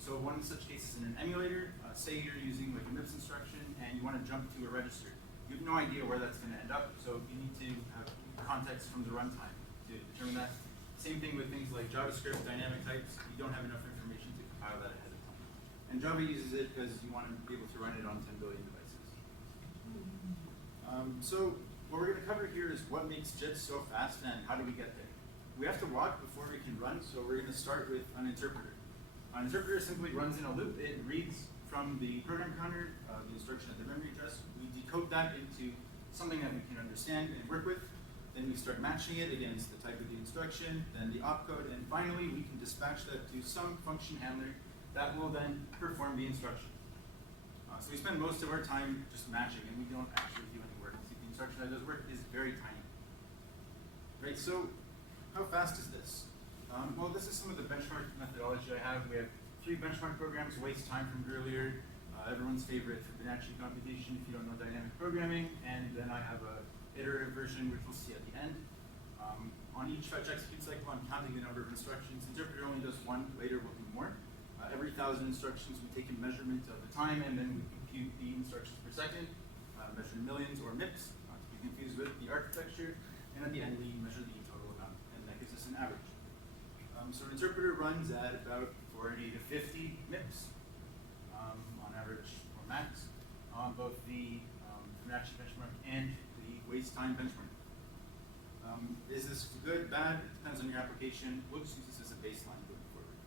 So one such case is in an emulator. Say you're using like a MIPS instruction and you want to jump to a register. You have no idea where that's going to end up, so you need to have context from the runtime to determine that. Same thing with things like JavaScript, dynamic types. You don't have enough information to compile that ahead of time. And Java uses it because you want to be able to run it on 10 billion devices. So what we're going to cover here is what makes JITs so fast and how do we get there. We have to walk before we can run, so we're going to start with an interpreter. An interpreter simply runs in a loop. It reads from the program counter, the instruction at the memory address. We decode that into something that we can understand and work with. Then we start matching it against the type of the instruction, then the opcode, and finally we can dispatch that to some function handler that will then perform the instruction. So we spend most of our time just matching, and we don't actually do any work. The instruction that does work is very tiny. Right, so how fast is this? Well, this is some of the benchmark methodology I have. We have 3 benchmark programs, waste time from earlier, everyone's favorite Fibonacci computation if you don't know dynamic programming, and then I have a iterative version which we'll see at the end. On each fetch execute cycle, I'm counting the number of instructions. Interpreter only does 1, later we'll do more. Every 1,000 instructions, we take a measurement of the time, and then we compute the instructions per second, measure in millions or MIPS, not to be confused with the architecture, and at the end we measure the total amount, and that gives us an average. So an interpreter runs at about 40 to 50 MIPS on average or max on both the Fibonacci benchmark and the waste time benchmark. Is this good, bad? It depends on your application. We'll just use this as a baseline moving forward.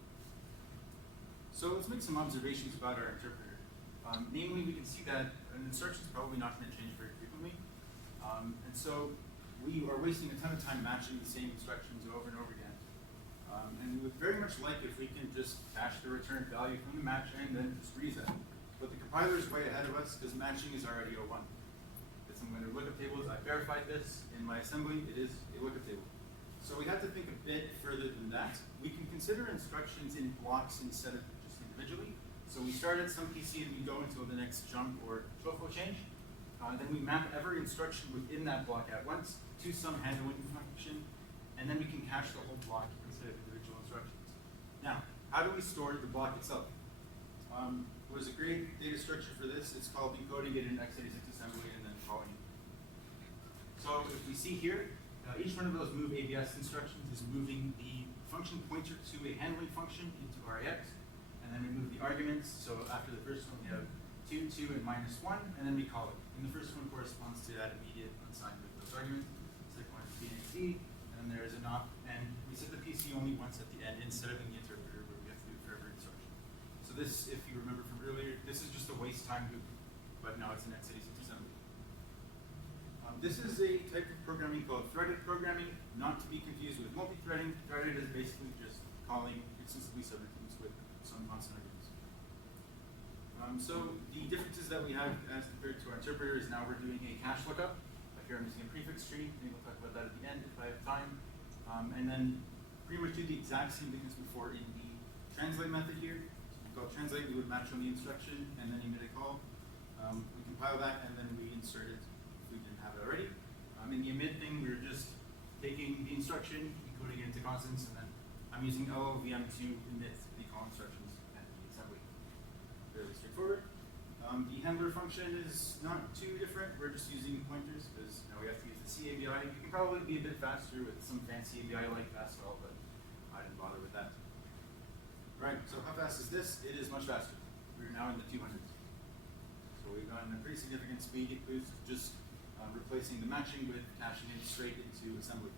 So let's make some observations about our interpreter. Namely, we can see that an instruction is probably not going to change very frequently. And so we are wasting a ton of time matching the same instructions over and over again. And we would very much like if we can just cache the return value from the match and then just reset. But the compiler is way ahead of us because matching is already a 1. It's some kind of lookup tables. I verified this in my assembly. It is a lookup table. So we have to think a bit further than that. We can consider instructions in blocks instead of just individually. So we start at some PC and we go until the next jump or shuffle change. Then we map every instruction within that block at once to some handling function, and then we can cache the whole block instead of individual instructions. Now, how do we store the block itself? There's a great data structure for this. It's called encoding it in x86 assembly and then calling it. So if we see here, each one of those move ABS instructions is moving the function pointer to a handling function into RAX, and and then we move the arguments. So after the first one, we have 2, 2, and -1, and then we call it. And the first one corresponds to that immediate unsigned with those arguments. The second one is B and C, and then there is an op, and we set the PC only once at the end instead of in the interpreter where we have to do it for every instruction. So this, if you remember from earlier, this is just a waste time loop, but now it's an x86 assembly. This is a type of programming called threaded programming, not to be confused with multi-threading. Threaded is basically just calling extensively subroutines with some constant arguments. So the differences that we have as compared to our interpreter is now we're doing a cache lookup. Like here I'm using a prefix tree, maybe we'll talk about that at the end if I have time. And then pretty much do the exact same thing as before in the translate method here. So we call translate, we would match on the instruction and then emit a call. We compile that and then we insert it if we didn't have it already. In the emit thing, we're just taking the instruction, encoding it into constants, and then I'm using LLVM to emit the call instructions and the assembly. Fairly straightforward. The handler function is not too different. We're just using pointers because now we have to use the C ABI. You can probably be a bit faster with some fancy ABI like Fastwell, but I didn't bother with that. Right, so how fast is this? It is much faster. We're now in the 200s. So we've gotten a pretty significant speed boost, just replacing the matching with caching it straight into assembly.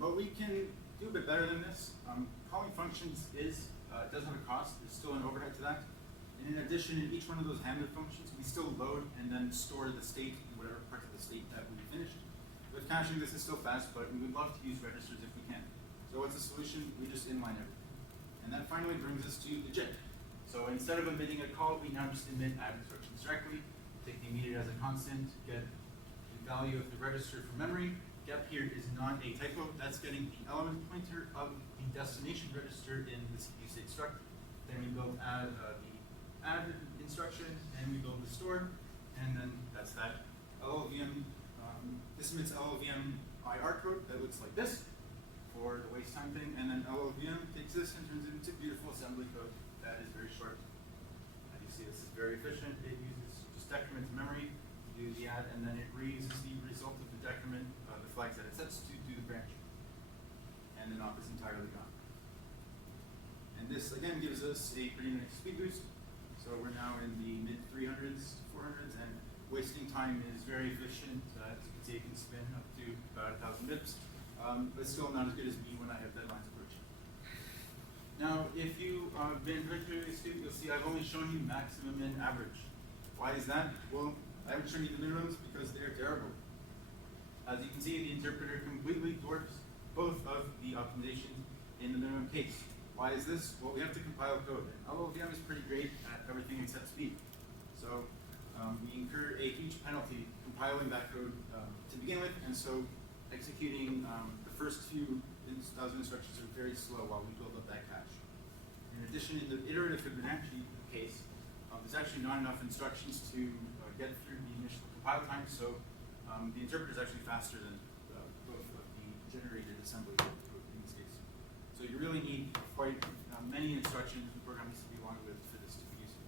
But we can do a bit better than this. Calling functions does have a cost. There's still an overhead to that. And in addition, in each one of those handler functions, we still load and then store the state in whatever part of the state that we finished. With caching, this is still fast, but we would love to use registers if we can. So what's the solution? We just inline everything. And that finally brings us to the JIT. So instead of emitting a call, we now just emit add instructions directly, take the immediate as a constant, get the value of the register from memory. Gap here is not a typo, that's getting the element pointer of the destination register in the CPU state struct. Then we build the add instruction, and we build the store, and then that's that. LLVM, this emits LLVM IR code that looks like this for the waste time thing, and then LLVM takes this and turns it into beautiful assembly code that is very short. As you see, this is very efficient. It uses just decrement to memory to do the add, and then it reuses the result of the decrement, the flags that it sets to do the branch. And then op is entirely gone. And this again gives us a pretty nice speed boost. So we're now in the mid 300s, 400s, and wasting time is very efficient. As you can see, it can spin up to about 1,000 bits, but still not as good as me when I have deadlines approaching. Now, if you've been particularly astute, you'll see I've only shown you maximum and average. Why is that? Well, I haven't shown you the minimums because they're terrible. As you can see, the interpreter completely dwarfs both of the optimizations in the minimum case. Why is this? Well, we have to compile code. And LLVM is pretty great at everything except speed. So we incur a huge penalty compiling that code to begin with, and so executing the first few 1,000 instructions are very slow while we build up that cache. In addition, in the iterative Fibonacci case, there's actually not enough instructions to get through the initial compile time, so the interpreter is actually faster than both of the generated assembly code in this case. So you really need quite many instructions the program needs to be long with for this to be useful.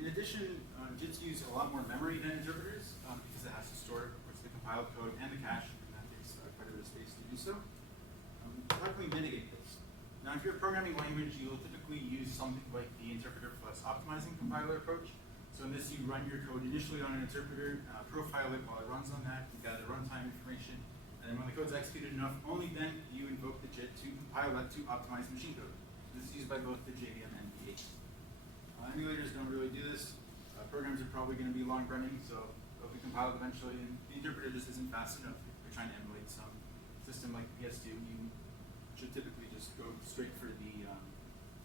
In addition, JITs use a lot more memory than interpreters because it has to store, of course, the compiled code and the cache, and that takes quite a bit of space to do so. How can we mitigate this? Now, if you're a programming language, you'll typically use something like the interpreter plus optimizing compiler approach. So in this, you run your code initially on an interpreter, profile it while it runs on that, you gather runtime information, and then when the code's executed enough, only then do you invoke the JIT to compile that to optimize machine code. This is used by both the JVM and the H. Emulators don't really do this. Programs are probably going to be long running, so they'll be compiled eventually, and the interpreter just isn't fast enough. If you're trying to emulate some system like PS2, you should typically just go straight for the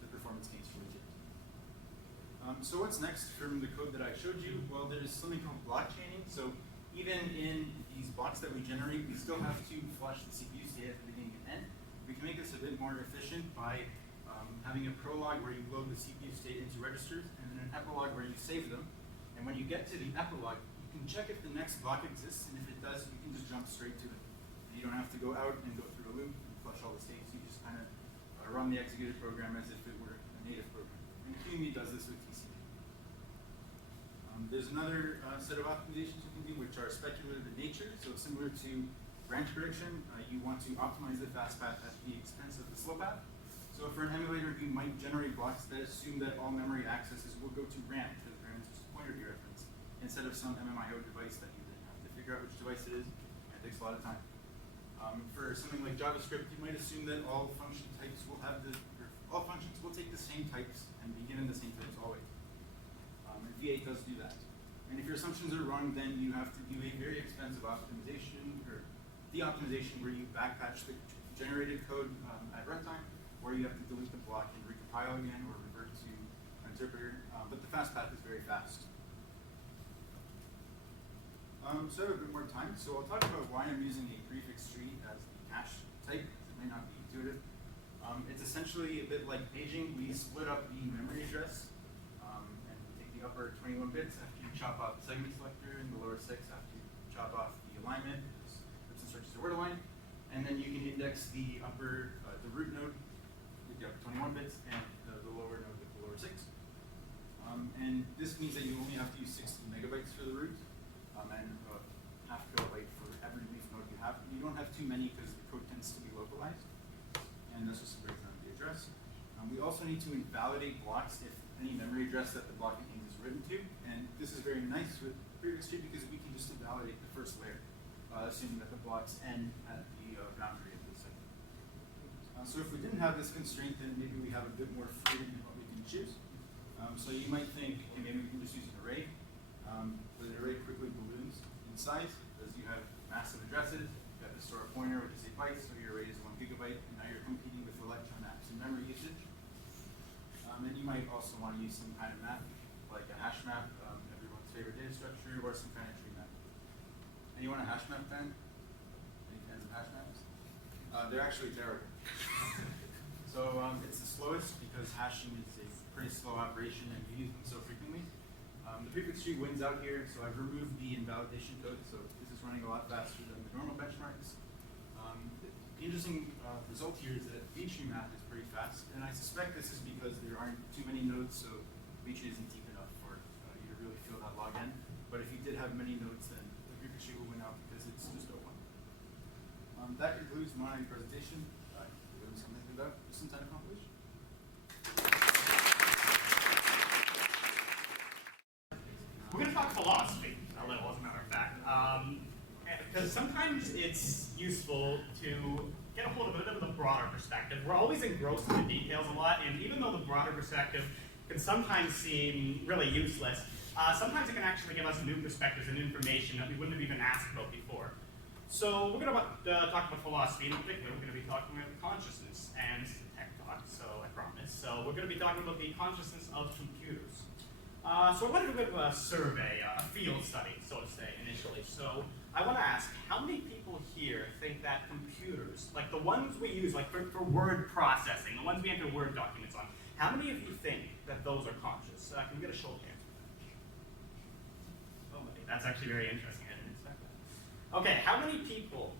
performance gains from the JIT. So what's next from the code that I showed you? Well, there's something called blockchaining. So even in these blocks that we generate, we still have to flush the CPU state at the beginning and end. We can make this a bit more efficient by having a prologue where you load the CPU state into registers, and then an epilogue where you save them. And when you get to the epilogue, you can check if the next block exists, and if it does, you can just jump straight to it. You don't have to go out and go through a loop and flush all the states. You just kind of run the executed program as if it were a native program. And QEMU does this with TCP. There's another set of optimizations you can do, which are speculative in nature. So similar to branch prediction, you want to optimize the fast path at the expense of the slow path. So So for an emulator, you might generate blocks that assume that all memory accesses will go to RAM, because RAM is just a pointer dereference, instead of some MMIO device that you then have to figure out which device it is, and it takes a lot of time. For something like JavaScript, you might assume that all function types will have all functions will take the same types and begin in the same types always. And V8 does do that. And if your assumptions are wrong, then you have to do a very expensive optimization or de-optimization where you backpatch the generated code at runtime, or you have to delete the block and recompile again or revert to an interpreter. But the fast path is very fast. So I have a bit more time, so I'll talk about why I'm using a prefix tree as the cache type. It may not be intuitive. It's essentially a bit like paging. We split up the memory address, and we take the upper 21 bits after you chop off the segment selector, and the lower 6 after you chop off the alignment, lips and searches the word align, and then you can index the upper, the root node with the upper 21 bits, and the lower node with the lower 6. And this means that you only have to use 60 megabytes for the root, and half kilobyte for every leaf node you have. You don't have too many because the code tends to be localized. And that's just a breakdown of the address. We also need to invalidate blocks if any memory address that the block contains is written to. And this is very nice with prefix tree because we can just invalidate the first layer, assuming that the blocks end at the boundary of the segment. So if we didn't have this constraint, then maybe we have a bit more freedom in what we can choose. So you might think, okay, maybe we can just use an array. But an array quickly balloons in size as you have massive addresses. You have to store a pointer, which is 8 bytes, so your array is 1 gigabyte, and now you're competing with electron apps and memory usage. And you might also want to use some kind of map, like a hash map, everyone's favorite data structure, or some kind of tree map. Anyone a hash map fan? Any fans of hash maps? They're actually terrible. So it's the slowest because hashing is a pretty slow operation and you use them so frequently. The prefix tree wins out here, so I've removed the invalidation code, so this is running a lot faster than the normal benchmarks. The interesting result here is that B-tree math is pretty fast, and I suspect this is because there aren't too many nodes, so B-tree isn't deep enough for you to really feel that log n. But if you did have many nodes, then the prefix tree will win out because it's just O1. That concludes my presentation. Doing something about some time accomplished. We're going to talk philosophy a little, as a matter of fact, because sometimes it's useful to get a hold of a bit of the broader perspective. We're always engrossed in the details a lot, and even though the broader perspective can sometimes seem really useless, sometimes it can actually give us new perspectives and information that we wouldn't have even asked about before. So we're going to talk about philosophy. In particular, we're going to be talking about consciousness and tech talk, so I promise. So we're going to be talking about the consciousness of computers. So I wanted to do a bit of a survey, a field study, so to say, initially. So I want to ask, how many people here think that computers, like the ones we use, like for word processing, the ones we enter Word documents on, how many of you think that those are conscious? Can we get a show of hands? Oh, that's actually very interesting. I didn't expect that. Okay, how many people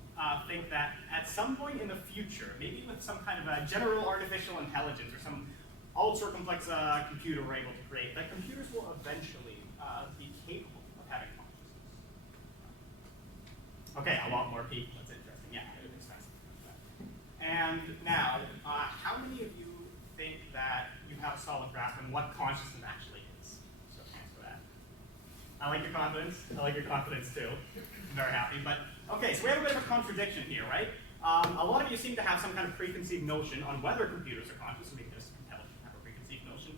think that at some point in the future, maybe with some kind of a general artificial intelligence or some ultra-complex computer we're able to create, that computers will eventually be capable of having consciousness? Okay, a lot more people. That's interesting. Yeah, it makes sense. And now, how many of you think that you have a solid grasp on what consciousness actually is? So thanks for that. I like your confidence. I like your confidence too. I'm very happy. But okay, so we have a bit of a contradiction here, right? A lot of you seem to have some kind of preconceived notion on whether computers are conscious, or maybe just intelligent, have a preconceived notion.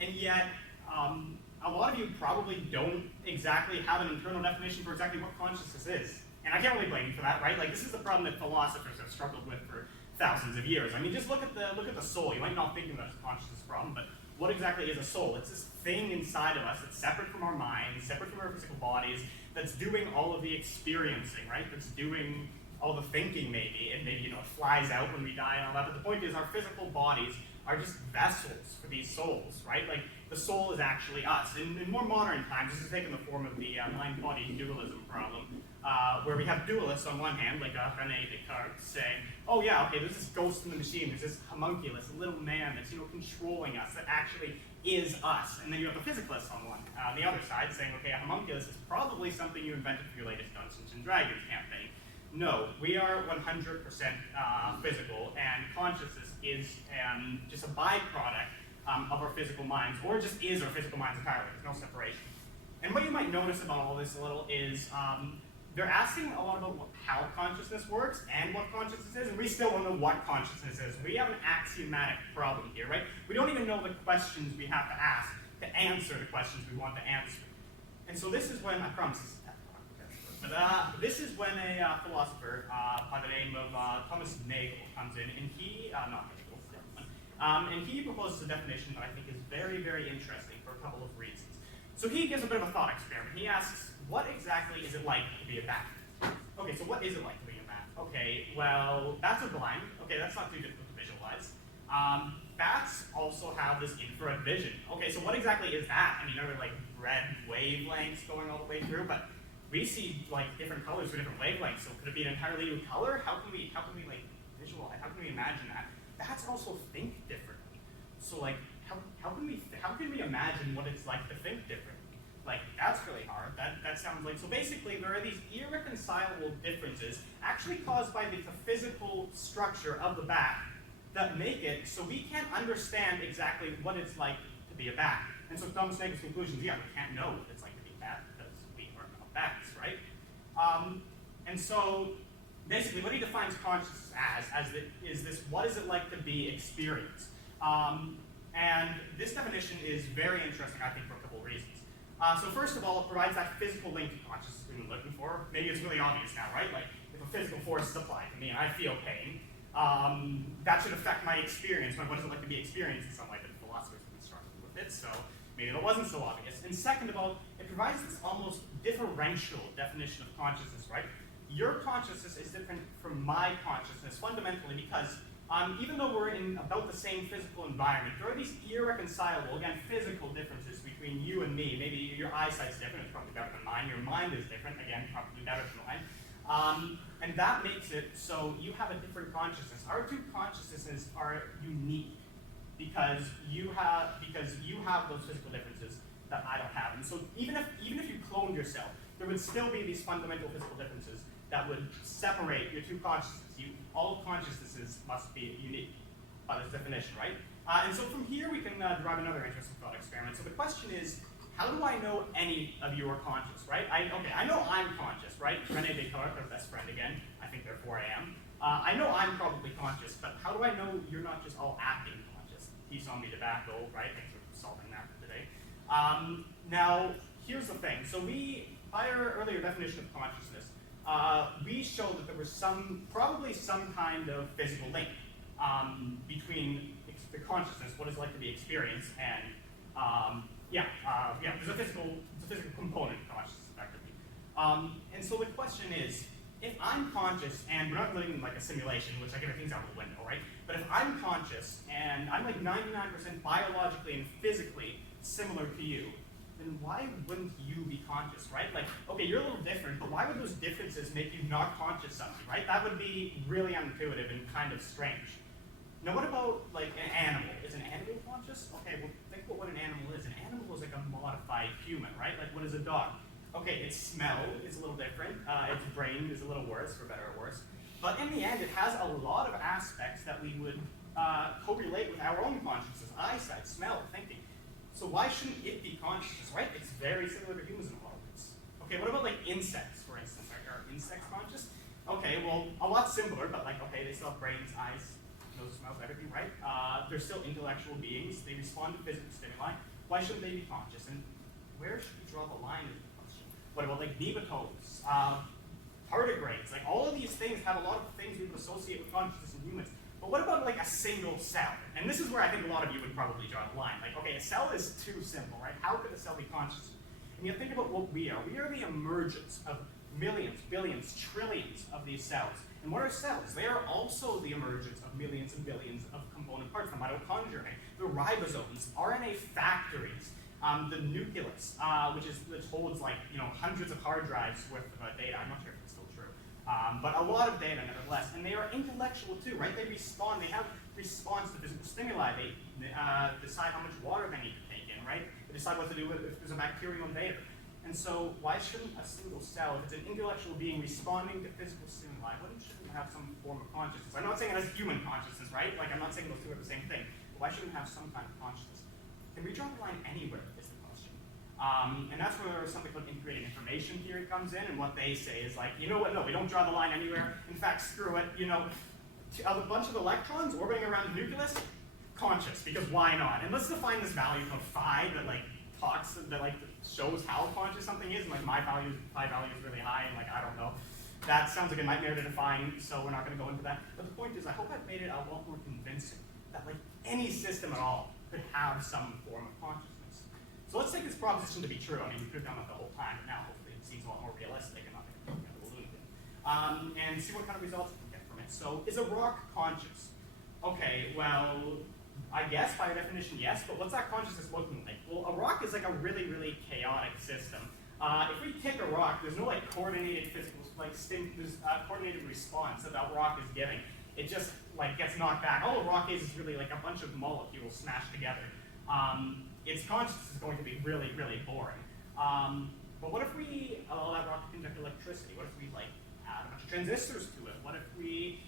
And yet, a lot of you probably don't exactly have an internal definition for exactly what consciousness is. And I can't really blame you for that, right? Like, this is the problem that philosophers have struggled with for thousands of years. I mean, just look at the soul. You might not think of it as a consciousness problem, but what exactly is a soul? It's this thing inside of us that's separate from our minds, separate from our physical bodies, that's doing all of the experiencing, right? That's doing all the thinking, maybe, and maybe, it flies out when we die and all that. But the point is, our physical bodies are just vessels for these souls, right? Like, the soul is actually us. In more modern times, this has taken the form of the mind-body dualism problem, where we have dualists on one hand, like René Descartes, saying, oh yeah, okay, there's this ghost in the machine, there's this homunculus, a little man that's controlling us, that actually is us. And then you have the physicalists on the other side, saying, okay, a homunculus is probably something you invented for your latest Dungeons and Dragons campaign. No, we are 100% physical, and consciousness is just a byproduct of our physical minds, or just is our physical minds entirely. There's no separation. And what you might notice about all this a little is they're asking a lot about how consciousness works and what consciousness is, and we still don't know what consciousness is. We have an axiomatic problem here, right? We don't even know the questions we have to ask to answer the questions we want to answer. And so this is when, I promise this is but this is when a philosopher by the name of Thomas Nagel comes in, and he, not Nagel, and he proposes a definition that I think is very, very interesting for a couple of reasons. So he gives a bit of a thought experiment. He asks, what exactly is it like to be a bat? Okay, so what is it like to be a bat? Okay, well, bats are blind. Okay, that's not too difficult to visualize. Bats also have this infrared vision. Okay, so what exactly is that? I mean, there are like red wavelengths going all the way through, but we see like different colors for different wavelengths. So could it be an entirely new color? How can we like visualize? How can we imagine that? Bats also think differently. So like, how can we imagine what it's like to think differently? Like, that's really hard. That sounds like, so basically there are these irreconcilable differences actually caused by the physical structure of the bat that make it so we can't understand exactly what it's like to be a bat. And so Thomas Nagel's conclusion is, yeah, we can't know what it's like to be a bat because we are not bats, right? And so basically what he defines consciousness is this, what is it like to be experienced? And this definition is very interesting, I think, for a couple of reasons. So first of all, it provides that physical link to consciousness we've been looking for. Maybe it's really obvious now, right? Like, if a physical force is applied to me and I feel pain, that should affect my experience. What is it like to be experienced in some way? But philosophers have been struggling with it, so maybe that wasn't so obvious. And second of all, it provides this almost differential definition of consciousness, right? Your consciousness is different from my consciousness fundamentally because even though we're in about the same physical environment, there are these irreconcilable, again, physical differences between you and me. Maybe your eyesight's different, it's probably better than mine. Your mind is different, again, probably better than mine. And that makes it so you have a different consciousness. Our two consciousnesses are unique because you have those physical differences that I don't have. And so even if you cloned yourself, there would still be these fundamental physical differences that would separate your two consciousnesses. All consciousnesses must be unique by this definition, right? And so from here we can derive another interesting thought experiment. So the question is, how do I know any of you are conscious, right? I know I'm conscious, right? René Descartes, our best friend again, I think therefore I am. I know I'm probably conscious, but how do I know you're not just all acting conscious? He saw me tobacco, right? Thanks for solving that today. Now, here's the thing. So by our earlier definition of consciousness, we showed that there was probably some kind of physical link between the consciousness, what it's like to be experienced, and there's a physical component to consciousness, effectively. And so the question is, if I'm conscious, and we're not living in like a simulation, which like everything's out the window, right? But if I'm conscious, and I'm like 99% biologically and physically similar to you, then why wouldn't you be conscious, right? Like, okay, you're a little different, but why would those differences make you not conscious of me, right? That would be really unintuitive and kind of strange. Now, what about like an animal? Is an animal conscious? Okay, well, think about what an animal is. An animal is like a modified human, right? Like, what is a dog? Okay, its smell is a little different. Its brain is a little worse, for better or worse. But in the end, it has a lot of aspects that we would correlate with our own consciousness: eyesight, smell, thinking. So why shouldn't it be conscious, right? It's very similar to humans in a lot of ways. Okay, what about like insects, for instance? Are insects conscious? Okay, well, a lot simpler, but like, okay, they still have brains, eyes, nose, smells, everything, right? They're still intellectual beings. They respond to physical stimuli. Why shouldn't they be conscious? And where should we draw the line is the question. What about like nematodes, tardigrades? Like all of these things have a lot of things we would associate with consciousness in humans. But what about like a single cell? And this is where I think a lot of you would probably draw the line. Like, okay, a cell is too simple, right? How could a cell be conscious? And you think about what we are. We are the emergence of millions, billions, trillions of these cells. And what are cells? They are also the emergence of millions and billions of component parts. The mitochondria, the ribosomes, RNA factories, the nucleus, which holds like hundreds of hard drives worth of data. I'm not sure if it's still true, but a lot of data nevertheless. And they are intellectual too, right? They respond. They have response to physical stimuli. They decide how much water they need to take in, right? They decide what to do if there's a bacterial invader. And so why shouldn't a single cell, if it's an intellectual being responding to physical stimuli, shouldn't it have some form of consciousness? I'm not saying it has human consciousness, right? Like, I'm not saying those two are the same thing. But why shouldn't it have some kind of consciousness? Can we draw the line anywhere is the question. And that's where something called integrated information theory comes in, and what they say is like, you know what, no, we don't draw the line anywhere. In fact, screw it, you know, a bunch of electrons orbiting around the nucleus, conscious, because why not? And let's define this value called phi that like talks, that like shows how conscious something is, and like phi value is really high, and like, I don't know. That sounds like a nightmare to define, so we're not gonna go into that. But the point is, I hope I've made it a lot more convincing that like any system at all could have some form of consciousness. So let's take this proposition to be true. I mean, we could have done that the whole time, but now hopefully it seems a lot more realistic and not like a balloon thing. And see what kind of results we can get from it. So is a rock conscious? Okay, well, I guess by definition, yes, but what's that consciousness looking like? Well, a rock is like a really, really chaotic system. If we kick a rock, there's no like coordinated physical, like there's a coordinated response that that rock is giving. It just like gets knocked back. All a rock is really like a bunch of molecules smashed together. Its consciousness is going to be really, really boring. But what if we allow that rock to conduct electricity? What if we like add a bunch of transistors to it? What if we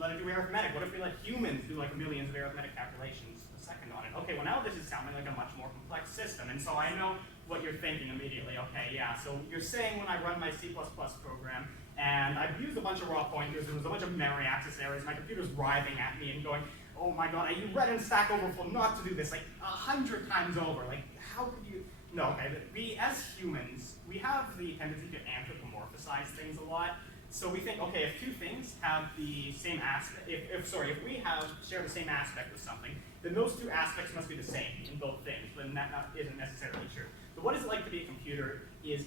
let it do arithmetic? What if we let humans do like millions of arithmetic calculations a second on it? Okay, well now this is sounding like a much more complex system, and so I know what you're thinking immediately. Okay, yeah, so you're saying when I run my C++ program, and I've used a bunch of raw pointers, there was a bunch of memory access errors, my computer's writhing at me and going, oh my god, you read in Stack Overflow not to do this like 100 times over. Like, how could you? No, okay, we as humans, we have the tendency to anthropomorphize things a lot. So we think, okay, if two things have the same aspect, if we share the same aspect of something, then those two aspects must be the same in both things, but that isn't necessarily true. But what is it like to be a computer is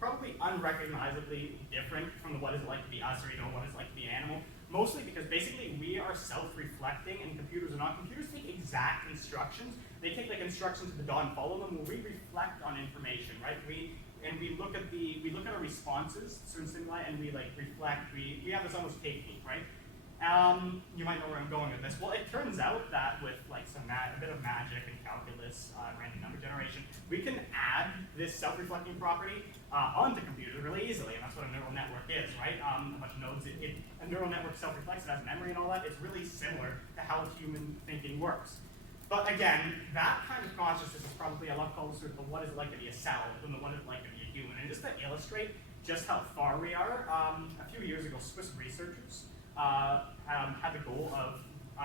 probably unrecognizably different from what is it like to be us, or even what it's like to be an animal, mostly because basically we are self-reflecting and computers are not. Computers take exact instructions. They take like instructions to the dot and follow them. When we reflect on information, right? We look at our responses, certain stimuli, and we like reflect. We have this almost technique, right? You might know where I'm going with this. Well, it turns out that with like a bit of magic and calculus, random number generation, we can add this self-reflecting property onto computers really easily, and that's what a neural network is, right? A bunch of nodes. A neural network self-reflects, it has memory and all that. It's really similar to how human thinking works. But again, that kind of consciousness is probably a lot closer to what is it like to be a cell than the what is it like to be a human. And just to illustrate just how far we are, a few years ago, Swiss researchers had the goal of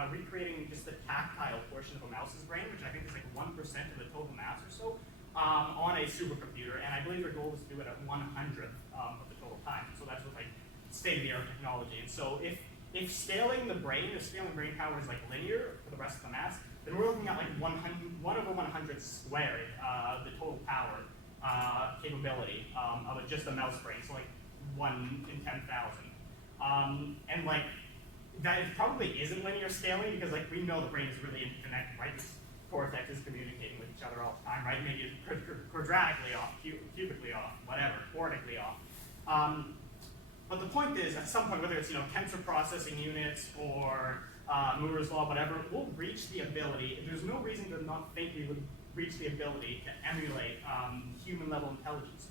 recreating just the tactile portion of a mouse's brain, which I think is like 1% of the total mass or so, on a supercomputer. And I believe their goal was to do it at 1/100th of the total time. So that's with like state-of-the-art technology. And so if scaling the brain, power is like linear for the rest of the mass, then we're looking at like 1/100 squared, the total power capability of just a mouse brain, so like 1 in 10,000. And like, that probably isn't linear scaling because like we know the brain is really interconnected, right? This cortex is communicating with each other all the time, right? Maybe it's quadratically off, cubically off, whatever, quartically off. But the point is, at some point, whether it's tensor processing units or Moore's law, whatever, we'll reach the ability. There's no reason to not think we would reach the ability to emulate human level intelligence.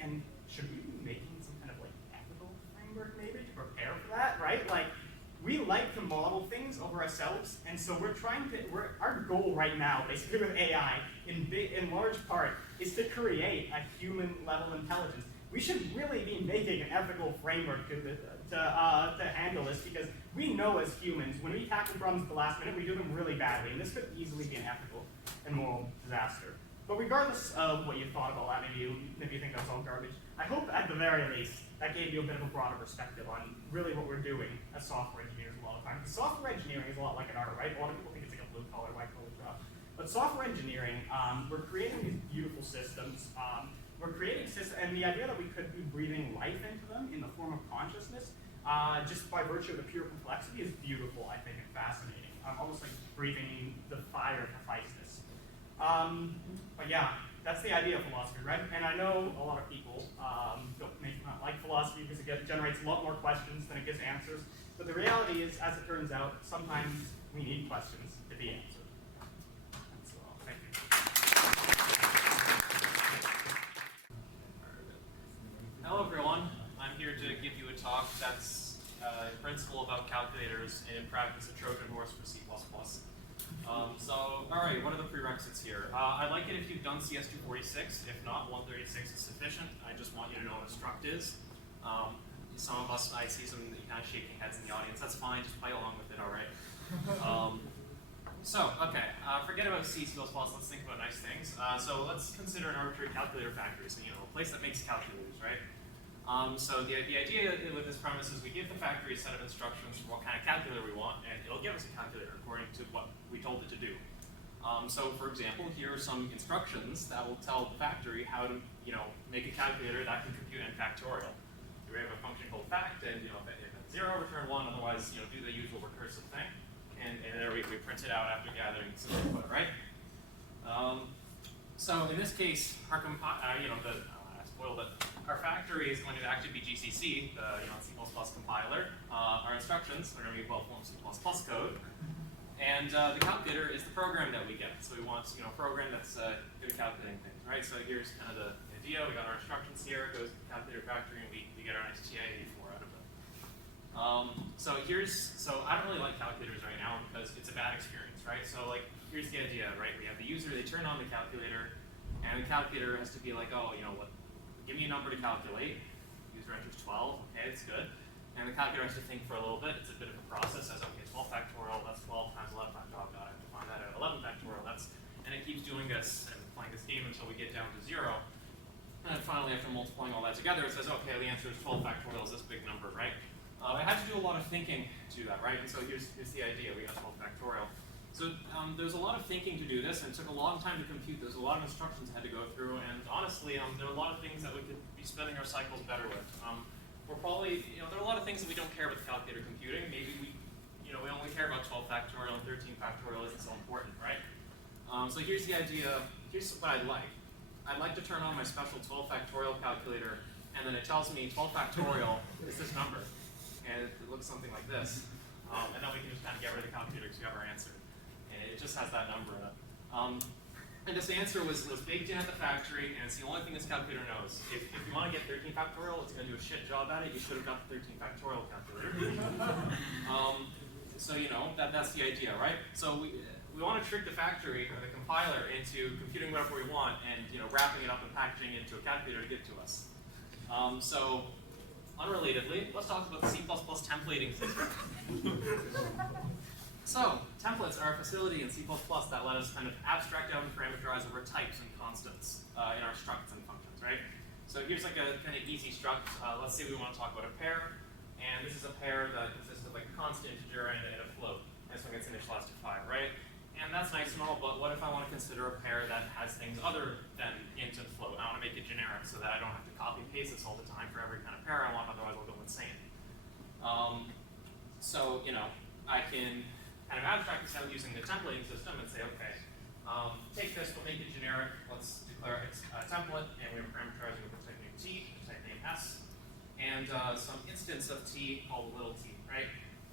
And should we be making some kind of like ethical framework maybe to prepare for that, right? Like, we like to model things over ourselves, and so our goal right now, basically with AI, in large part, is to create a human level intelligence. We should really be making an ethical framework to handle this, because we know as humans, when we tackle problems at the last minute, we do them really badly, and this could easily be an ethical and moral disaster. But regardless of what you thought about that, maybe you think that's all garbage, I hope at the very least that gave you a bit of a broader perspective on really what we're doing as software engineers a lot of times. Software engineering is a lot like an art, right? A lot of people think it's like a blue-collar, white-collar job. But software engineering, we're creating these beautiful systems. We're creating systems, and the idea that we could be breathing life into them in the form of consciousness, just by virtue of the pure complexity, is beautiful, I think, and fascinating. Almost like breathing the fire of Hephaestus. But yeah, that's the idea of philosophy, right? And I know a lot of people may not like philosophy because it generates a lot more questions than it gives answers. But the reality is, as it turns out, sometimes we need questions to be answered. And so, thank you. talk that's in principle about calculators, and in practice a Trojan horse for C++. All right, what are the prerequisites here? I like it if you've done CS246. If not, 136 is sufficient. I just want you to know what a struct is. Some of us, I see some kind of shaking heads in the audience. That's fine, just play along with it, all right? Forget about C, C++, let's think about nice things. So let's consider an arbitrary calculator factory, so a place that makes calculators, right? So the idea with this premise is we give the factory a set of instructions for what kind of calculator we want, and it'll give us a calculator according to what we told it to do. So for example, here are some instructions that will tell the factory how to make a calculator that can compute n factorial. We have a function called fact, and if it's 0, return 1, otherwise do the usual recursive thing. And there we print it out after gathering some input, right? So in this case, our our factory is going to actually be GCC, the C++ compiler. Our instructions are going to be well-formed C++ code, and the calculator is the program that we get. So we want a program that's good at calculating things, right? So here's kind of the idea. We got our instructions here. It goes to the calculator factory, and we get our nice TI-84 out of it. So I don't really like calculators right now because it's a bad experience, right? So here's the idea, right? We have the user, they turn on the calculator, and the calculator has to be like, oh, give me a number to calculate. User enters 12, okay, it's good. And the calculator has to think for a little bit. It's a bit of a process. Says, okay, 12 factorial, that's 12 times 11 factorial. I have to find that out. 11 factorial, and it keeps doing this and playing this game until we get down to 0. And then finally, after multiplying all that together, it says, okay, the answer is 12 factorial is this big number, right? I had to do a lot of thinking to do that, right? And so here's the idea. We got 12 factorial. So there's a lot of thinking to do this, and it took a long time to compute. There's a lot of instructions I had to go through, and honestly, there are a lot of things that we could be spending our cycles better with. We're probably, there are a lot of things that we don't care with calculator computing. Maybe we only care about 12 factorial and 13 factorial isn't so important, right? So here's the idea. Here's what I'd like. I'd like to turn on my special 12 factorial calculator, and then it tells me 12 factorial is this number, and it looks something like this. And then we can just kind of get rid of the calculator because we have our answer. And it just has that number in it. And this answer was baked in at the factory, and it's the only thing this calculator knows. If you want to get 13 factorial, it's going to do a shit job at it. You should have got the 13 factorial calculator. So that's the idea, right? So we want to trick the factory or the compiler into computing whatever we want and wrapping it up and packaging it into a calculator to give to us. So unrelatedly, let's talk about the C++ templating system. So, templates are a facility in C++ that let us kind of abstract out and parameterize over types and constants in our structs and functions, right? So here's like a kind of easy struct. Let's say we want to talk about a pair, and this is a pair that consists of like a constant integer and a float. And this one gets initialized to 5, right? And that's nice and all, but what if I want to consider a pair that has things other than int and float? I want to make it generic so that I don't have to copy and paste this all the time for every kind of pair I want, otherwise I'll go insane. I can kind of abstract this out using the templating system and say, okay, take this, we'll make it generic. Let's declare it's a template, and we're parameterizing with the type name T, the type name S, and some instance of T called little t, right?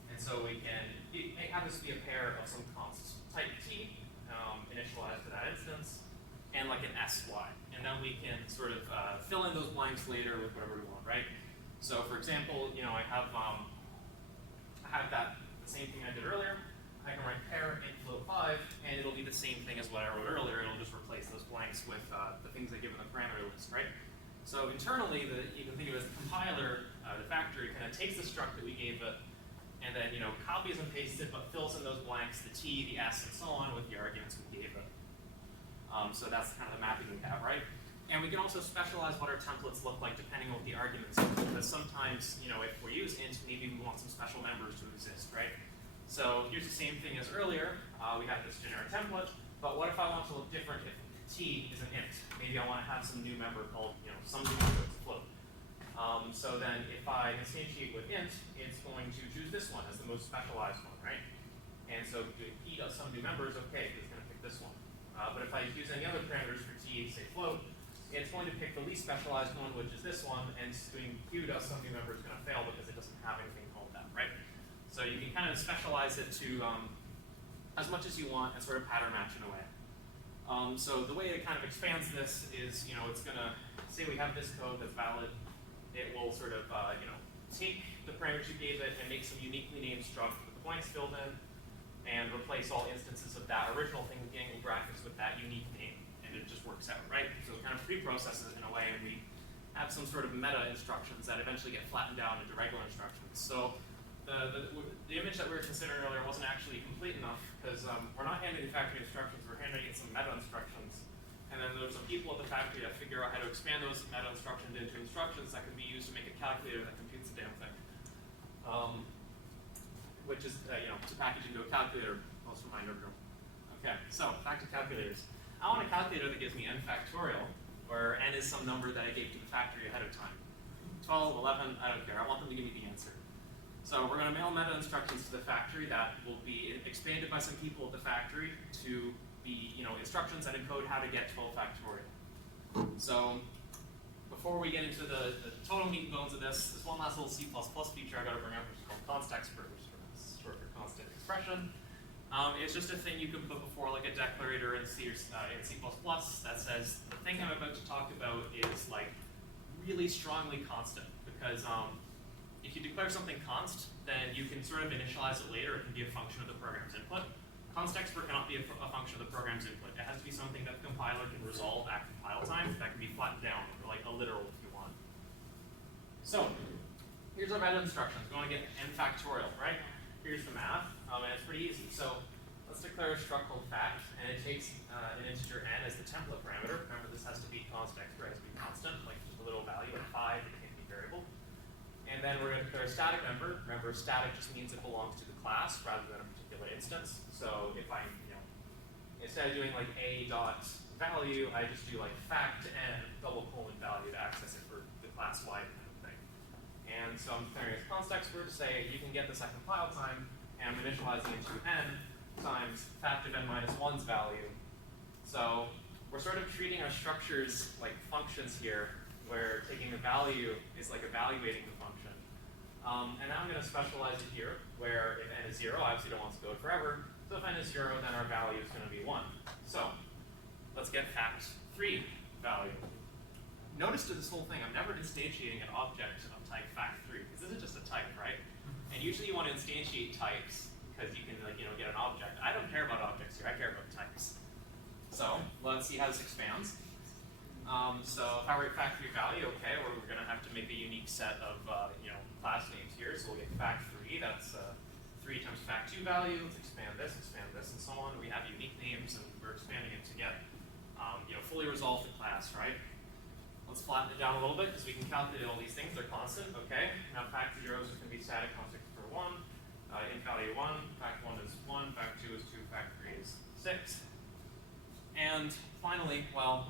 And so we can have this be a pair of some const type T, initialized to that instance, and like an SY. And then we can sort of fill in those blanks later with whatever we want, right? So for example, I have that the same thing I did earlier. I can write pair int float 5, and it'll be the same thing as what I wrote earlier. It'll just replace those blanks with the things I give in the parameter list, right? So internally, you can think of it as the compiler, the factory, kind of takes the struct that we gave it, and then copies and pastes it, but fills in those blanks, the T, the S, and so on with the arguments we gave it. So that's kind of the mapping we have, right? And we can also specialize what our templates look like depending on what the arguments are, because sometimes, if we use int, maybe we want some special members to exist, right? So here's the same thing as earlier. We have this generic template, but what if I want to look different if T is an int? Maybe I want to have some new member called, some new member that's a float. So then if I instantiate with int, it's going to choose this one as the most specialized one, right? And so if P does some new members, okay, it's going to pick this one. But if I use any other parameters for T, say float, it's going to pick the least specialized one, which is this one, and doing Q does some new member is going to fail because it doesn't have anything called that, right? So you can kind of specialize it to as much as you want and sort of pattern match in a way. So the way it kind of expands this is, it's going to say we have this code that's valid. It will sort of, take the parameters you gave it and make some uniquely named struct with the blanks filled in, and replace all instances of that original thing with the angle brackets with that unique name, and it just works out, right? So it kind of pre-processes it in a way, and we have some sort of meta instructions that eventually get flattened down into regular instructions. So the image that we were considering earlier wasn't actually complete enough, because we're not handing the factory instructions, we're handing it some meta instructions. And then there's some people at the factory that figure out how to expand those meta instructions into instructions that can be used to make a calculator that computes the damn thing. Which is, to package into a calculator, most of my nerd room. Okay, so back to calculators. I want a calculator that gives me n factorial, where n is some number that I gave to the factory ahead of time. 12, 11, I don't care. I want them to give me the answer. So we're going to mail meta instructions to the factory that will be expanded by some people at the factory to be, instructions that encode how to get 12 factorial. So before we get into the total meat and bones of this, there's one last little C++ feature I got to bring up, which is called constexpr, which is short for constant expression. It's just a thing you can put before like a declarator in C or in C++ that says the thing I'm about to talk about is like really strongly constant, because if you declare something const, then you can sort of initialize it later. It can be a function of the program's input. Constexpr cannot be a function of the program's input. It has to be something that the compiler can resolve at compile time that can be flattened down, or like a literal if you want. So here's our meta instructions. We want to get n factorial, right? Here's the math, and it's pretty easy. So let's declare a struct called fact, and it takes an integer n as the template parameter. Remember, this has to be constexpr, it has to be constant, like a little value at 5, it can't be variable. And then we're going to declare a static member. Remember, static just means it belongs to the class rather than a particular instance. So if I, instead of doing like a dot value, I just do like fact n double colon value to access it for the class wide kind of thing. And so I'm declaring as constexpr to say you can get this at compile time, and I'm initializing into n times fact of n minus 1's value. So we're sort of treating our structures like functions here, where taking the value is like evaluating the function. And now I'm going to specialize it here, where if n is 0, obviously don't want to go forever. So if n is 0, then our value is going to be 1. So let's get fact3 value. Notice to this whole thing, I'm never instantiating an object of type fact3, because this is just a type, right? And usually you want to instantiate types, because you can get an object. I don't care about objects here, I care about types. So let's see how this expands. So if I write fact3 value, okay, we're going to have to make a unique set of class names here. So we'll get fact3, that's 3 times fact2 value. Let's expand this, and so on. We have unique names, and we're expanding it to get fully resolve the class, right? Let's flatten it down a little bit, because we can calculate all these things. They're constant, okay? Now fact0 is going to be static constant for 1, int value 1, fact1 is 1, fact2 is 2, fact3 is 6. And finally, well,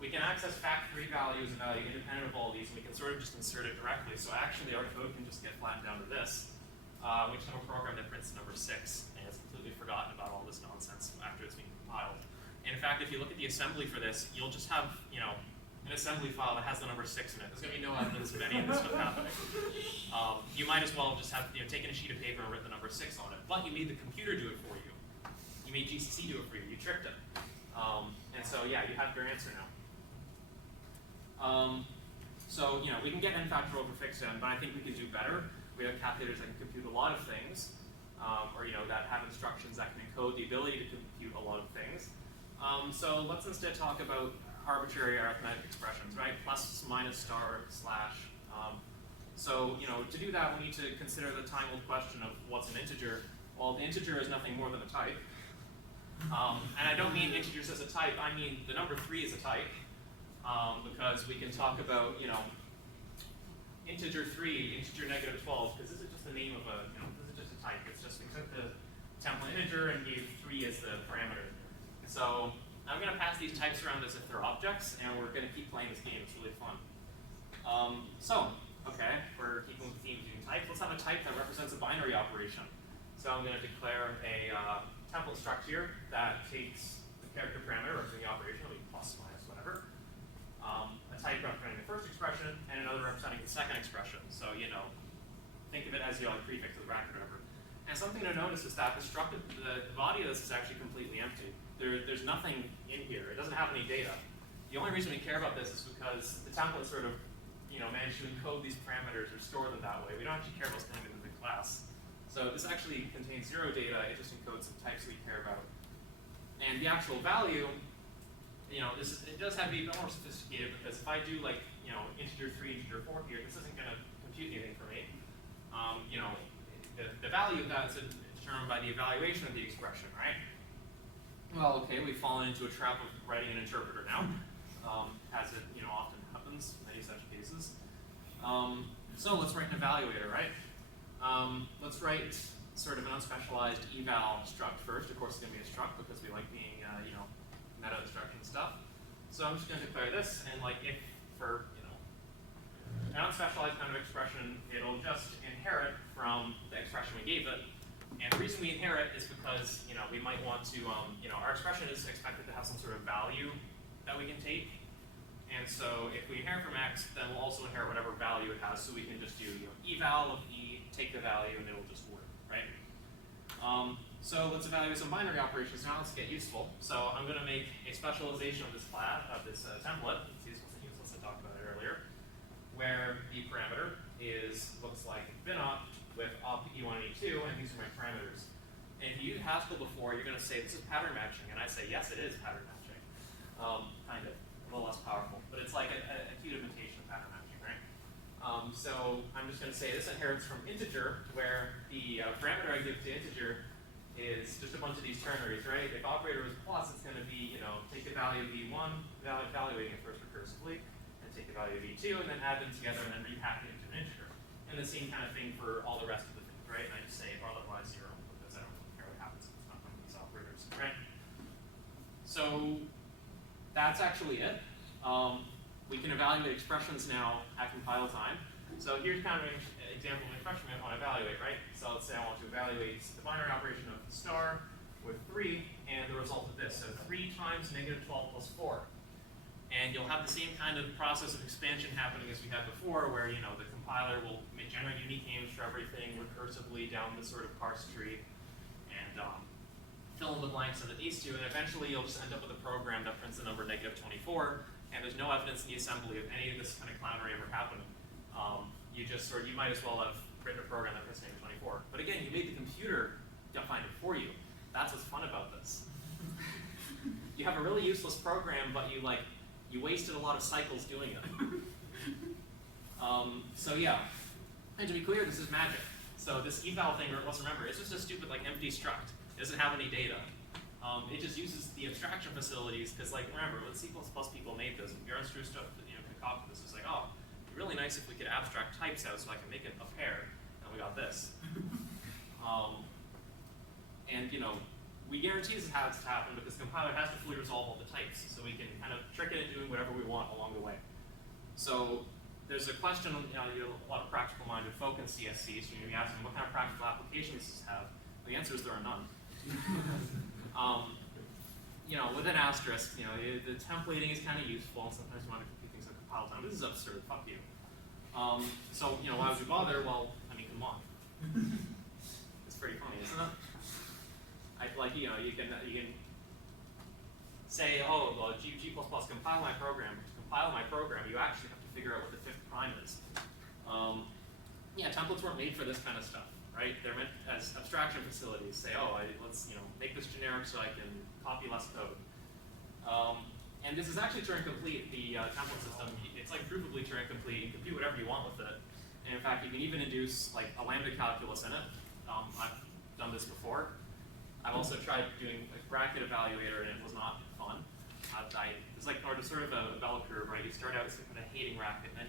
we can access fact3 values and value independent of all these, and we can sort of just insert it directly. So actually, our code can just get flattened down to this. We just have a program that prints the number 6, and it's completely forgotten about all this nonsense after it's being compiled. And in fact, if you look at the assembly for this, you'll just have, an assembly file that has the number 6 in it. There's going to be no evidence of any of this stuff happening. You might as well just have, taken a sheet of paper and written the number 6 on it. But you made the computer do it for you. You made GCC do it for you. You tricked it. And so, yeah, you have your answer now. So, we can get n factorial for fixed n, but I think we can do better. We have calculators that can compute a lot of things, or that have instructions that can encode the ability to compute a lot of things. So let's instead talk about arbitrary arithmetic expressions, right? Plus, minus, star, slash. So, to do that, we need to consider the time-old question of what's an integer. Well, the integer is nothing more than a type. And I don't mean integers as a type, I mean the number 3 is a type. Because we can talk about, integer 3, integer negative 12, because this is just the name of a, this is just a type. It's just we took the template integer and gave 3 as the parameter. So I'm going to pass these types around as if they're objects, and we're going to keep playing this game. It's really fun. Okay, we're keeping with the theme of using types. Let's have a type that represents a binary operation. So I'm going to declare a template struct here that takes the character parameter representing the operation, it'll be plus, minus, whatever. A type representing the first expression, and another representing the second expression. So, think of it as the prefix of the bracket or whatever. And something to notice is that the body of this is actually completely empty. There's nothing in here. It doesn't have any data. The only reason we care about this is because the template sort of manage to encode these parameters or store them that way. We don't actually care about sending them to the class. So this actually contains 0 data. It just encodes some types we care about. And the actual value, it does have to be a bit more sophisticated, because if I do like, integer 3, integer 4 here, this isn't going to compute anything for me. The value of that is determined by the evaluation of the expression, right? Well, okay, we've fallen into a trap of writing an interpreter now, as it often happens in many such cases. So let's write an evaluator, right? Let's write sort of an unspecialized eval struct first. Of course, it's going to be a struct because we like being, meta instruction stuff. So I'm just going to declare this, and like if for an unspecialized kind of expression, it'll just inherit from the expression we gave it. And the reason we inherit is because we might want to, our expression is expected to have some sort of value that we can take. And so if we inherit from x, then we'll also inherit whatever value it has. So we can just do eval of e, take the value, and it'll just work, right? So let's evaluate some binary operations. Now let's get useful. So I'm going to make a specialization of this class, template. It's useful and useless. I talked about it earlier, where the parameter looks like binop with op e1 and e2, and these are my parameters. And if you used Haskell before, you're going to say this is pattern matching, and I say yes, it is pattern matching. Kind of, a little less powerful, but it's like a cute imitation of pattern matching, right? So I'm just going to say this inherits from integer, where the parameter I give to integer is just a bunch of these ternaries, right? If operator is plus, it's going to be, take the value of e1, evaluating it first recursively, and take the value of e2, and then add them together, and then repack it into an integer. And the same kind of thing for all the rest of the things, right? And I just say otherwise 0, because I don't care what happens if it's not one of these operators, right? So that's actually it. We can evaluate expressions now at compile time. So here's kind of an example of an expression we want to evaluate, right? So let's say I want to evaluate the binary operation of star with 3, and the result of this. So 3 times -12 plus 4. And you'll have the same kind of process of expansion happening as we had before, where the compiler will generate unique names for everything recursively down this sort of parse tree, and fill in the blanks into these two, and eventually you'll just end up with a program that prints the number -24, and there's no evidence in the assembly of any of this kind of clownery ever happening. You might as well have written a program that prints -24. But again, you made the computer define it for you. That's what's fun about this. You have a really useless program, but you wasted a lot of cycles doing it. So yeah, and to be clear, this is magic. So this eval thing, let's remember, it's just a stupid empty struct. It doesn't have any data. It just uses the abstraction facilities, because remember, when C++ people made this, and Girardin stuff concocted this, it's like, oh, it'd be really nice if we could abstract types out so I can make it a pair, and we got this. And we guarantee this has to happen because the compiler has to fully resolve all the types, so we can kind of trick it into doing whatever we want along the way. So there's a question, a lot of practical-minded folk in CSC, so you ask them what kind of practical applications does this have. The answer is there are none. With an asterisk, the templating is kind of useful, and sometimes you want to compute things at compile time. This is absurd, fuck you. So, why would we bother? Well, I mean, come on. It's pretty funny, isn't it? You can say, oh, well, G++ compile my program. To compile my program, you actually have to figure out what the fifth prime is. Templates weren't made for this kind of stuff, right? They're meant as abstraction facilities. Say, oh, let's make this generic so I can copy less code. And this is actually Turing complete. The template system, it's provably Turing complete. You can compute whatever you want with it. And in fact, you can even induce a lambda calculus in it. I've done this before. I've also tried doing a bracket evaluator, and it was not fun. It's sort of a bell curve, right? You start out kind of hating racket, and then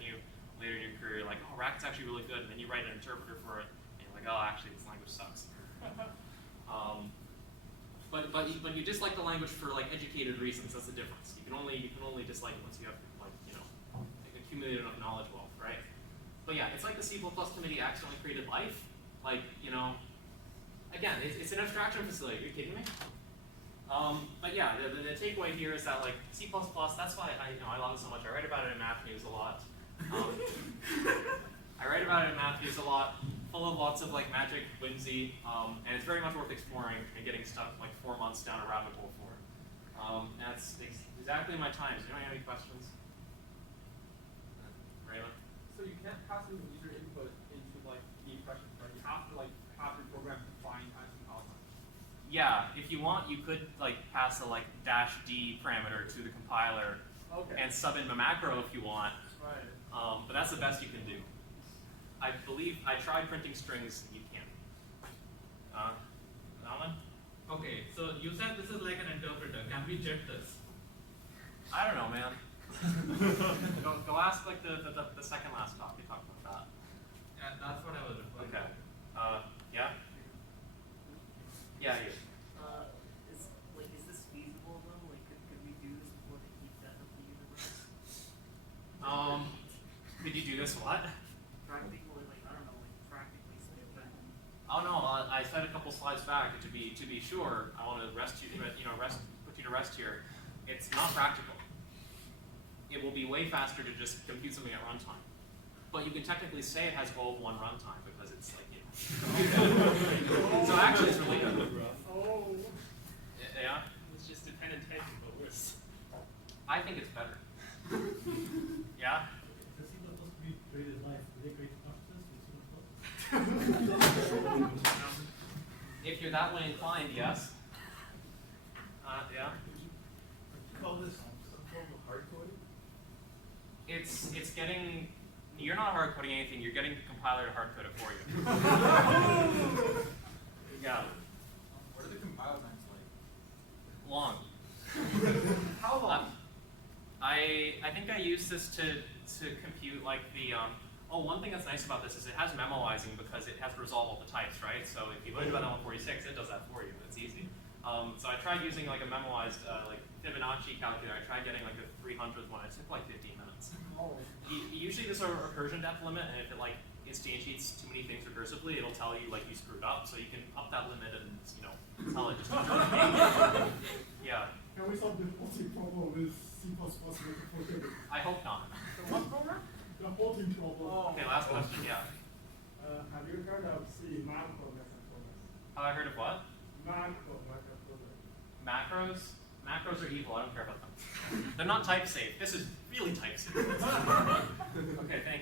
later in your career, you're like, oh, racket's actually really good, and then you write an interpreter for it, and you're like, oh, actually, this language sucks. But you dislike the language for educated reasons. That's the difference. You can only dislike it once you have accumulated enough knowledge wealth, right? But yeah, it's like the C++ committee accidentally created life. Again, it's an abstraction facility. Are you kidding me? But yeah, the takeaway here is that C++. That's why I love it so much. I write about it in Math News a lot. I write about it in Math News a lot, full of lots of magic, whimsy, and it's very much worth exploring and getting stuck 4 months down a rabbit hole for. And that's exactly my time. Does anyone have any questions? Raymond? passing user input into like the impression, right? You have to like have your program defined as an output. Yeah, if you want, you could like pass a like -d parameter to the compiler Okay. and sub in a macro if you want. Right. But that's the best you can do. I believe I tried printing strings. You can't. Alan? Okay, so you said this is like an interpreter. Can we JIT this? I don't know, man. go ask like the second last talk. We talked about that. Yeah, that's what I was referring Okay. to. Yeah. Yeah. You. Is this feasible though? Like, could we do this before they keep death of the universe? Could you do this? What? Practically, like, I don't know, like practically speaking. Oh no, I said a couple slides back. To be sure, I want to put you to rest here. It's not practical. It will be way faster to just compute something at runtime. But you can technically say it has all of one runtime because it's like, so actually it's really good. Oh. Yeah? It's just dependent typing, but worse. I think it's better. Yeah? Does C++ create his life? Do they create consciousness with C++? If you're that way inclined, yes. Yeah? Would you call this some form of hard coding? It's getting, you're not hard coding anything, you're getting the compiler to hard code it for you. Yeah. What are the compile times like? Long. How long? I think I use this to compute like the one thing that's nice about this is it has memoizing because it has to resolve all the types, right? So if you learn about L146, it does that for you. It's easy. So I tried using like a memoized like Fibonacci calculator. I tried getting like the 300th one. It took like 15 minutes. Oh. Usually there's a recursion depth limit, and if it like instantiates too many things recursively, it'll tell you like you screwed up. So you can up that limit and tell it just. Yeah. Can we solve the halting problem with C++ with the program? I hope not. So what program? The halting problem. Oh. Okay, last question. Yeah. Have you heard of C macro method programming? Have I heard of what? Macro method programming. Macros? Macros are evil. I don't care about them. They're not type safe. This is really type safe. Okay, thank you.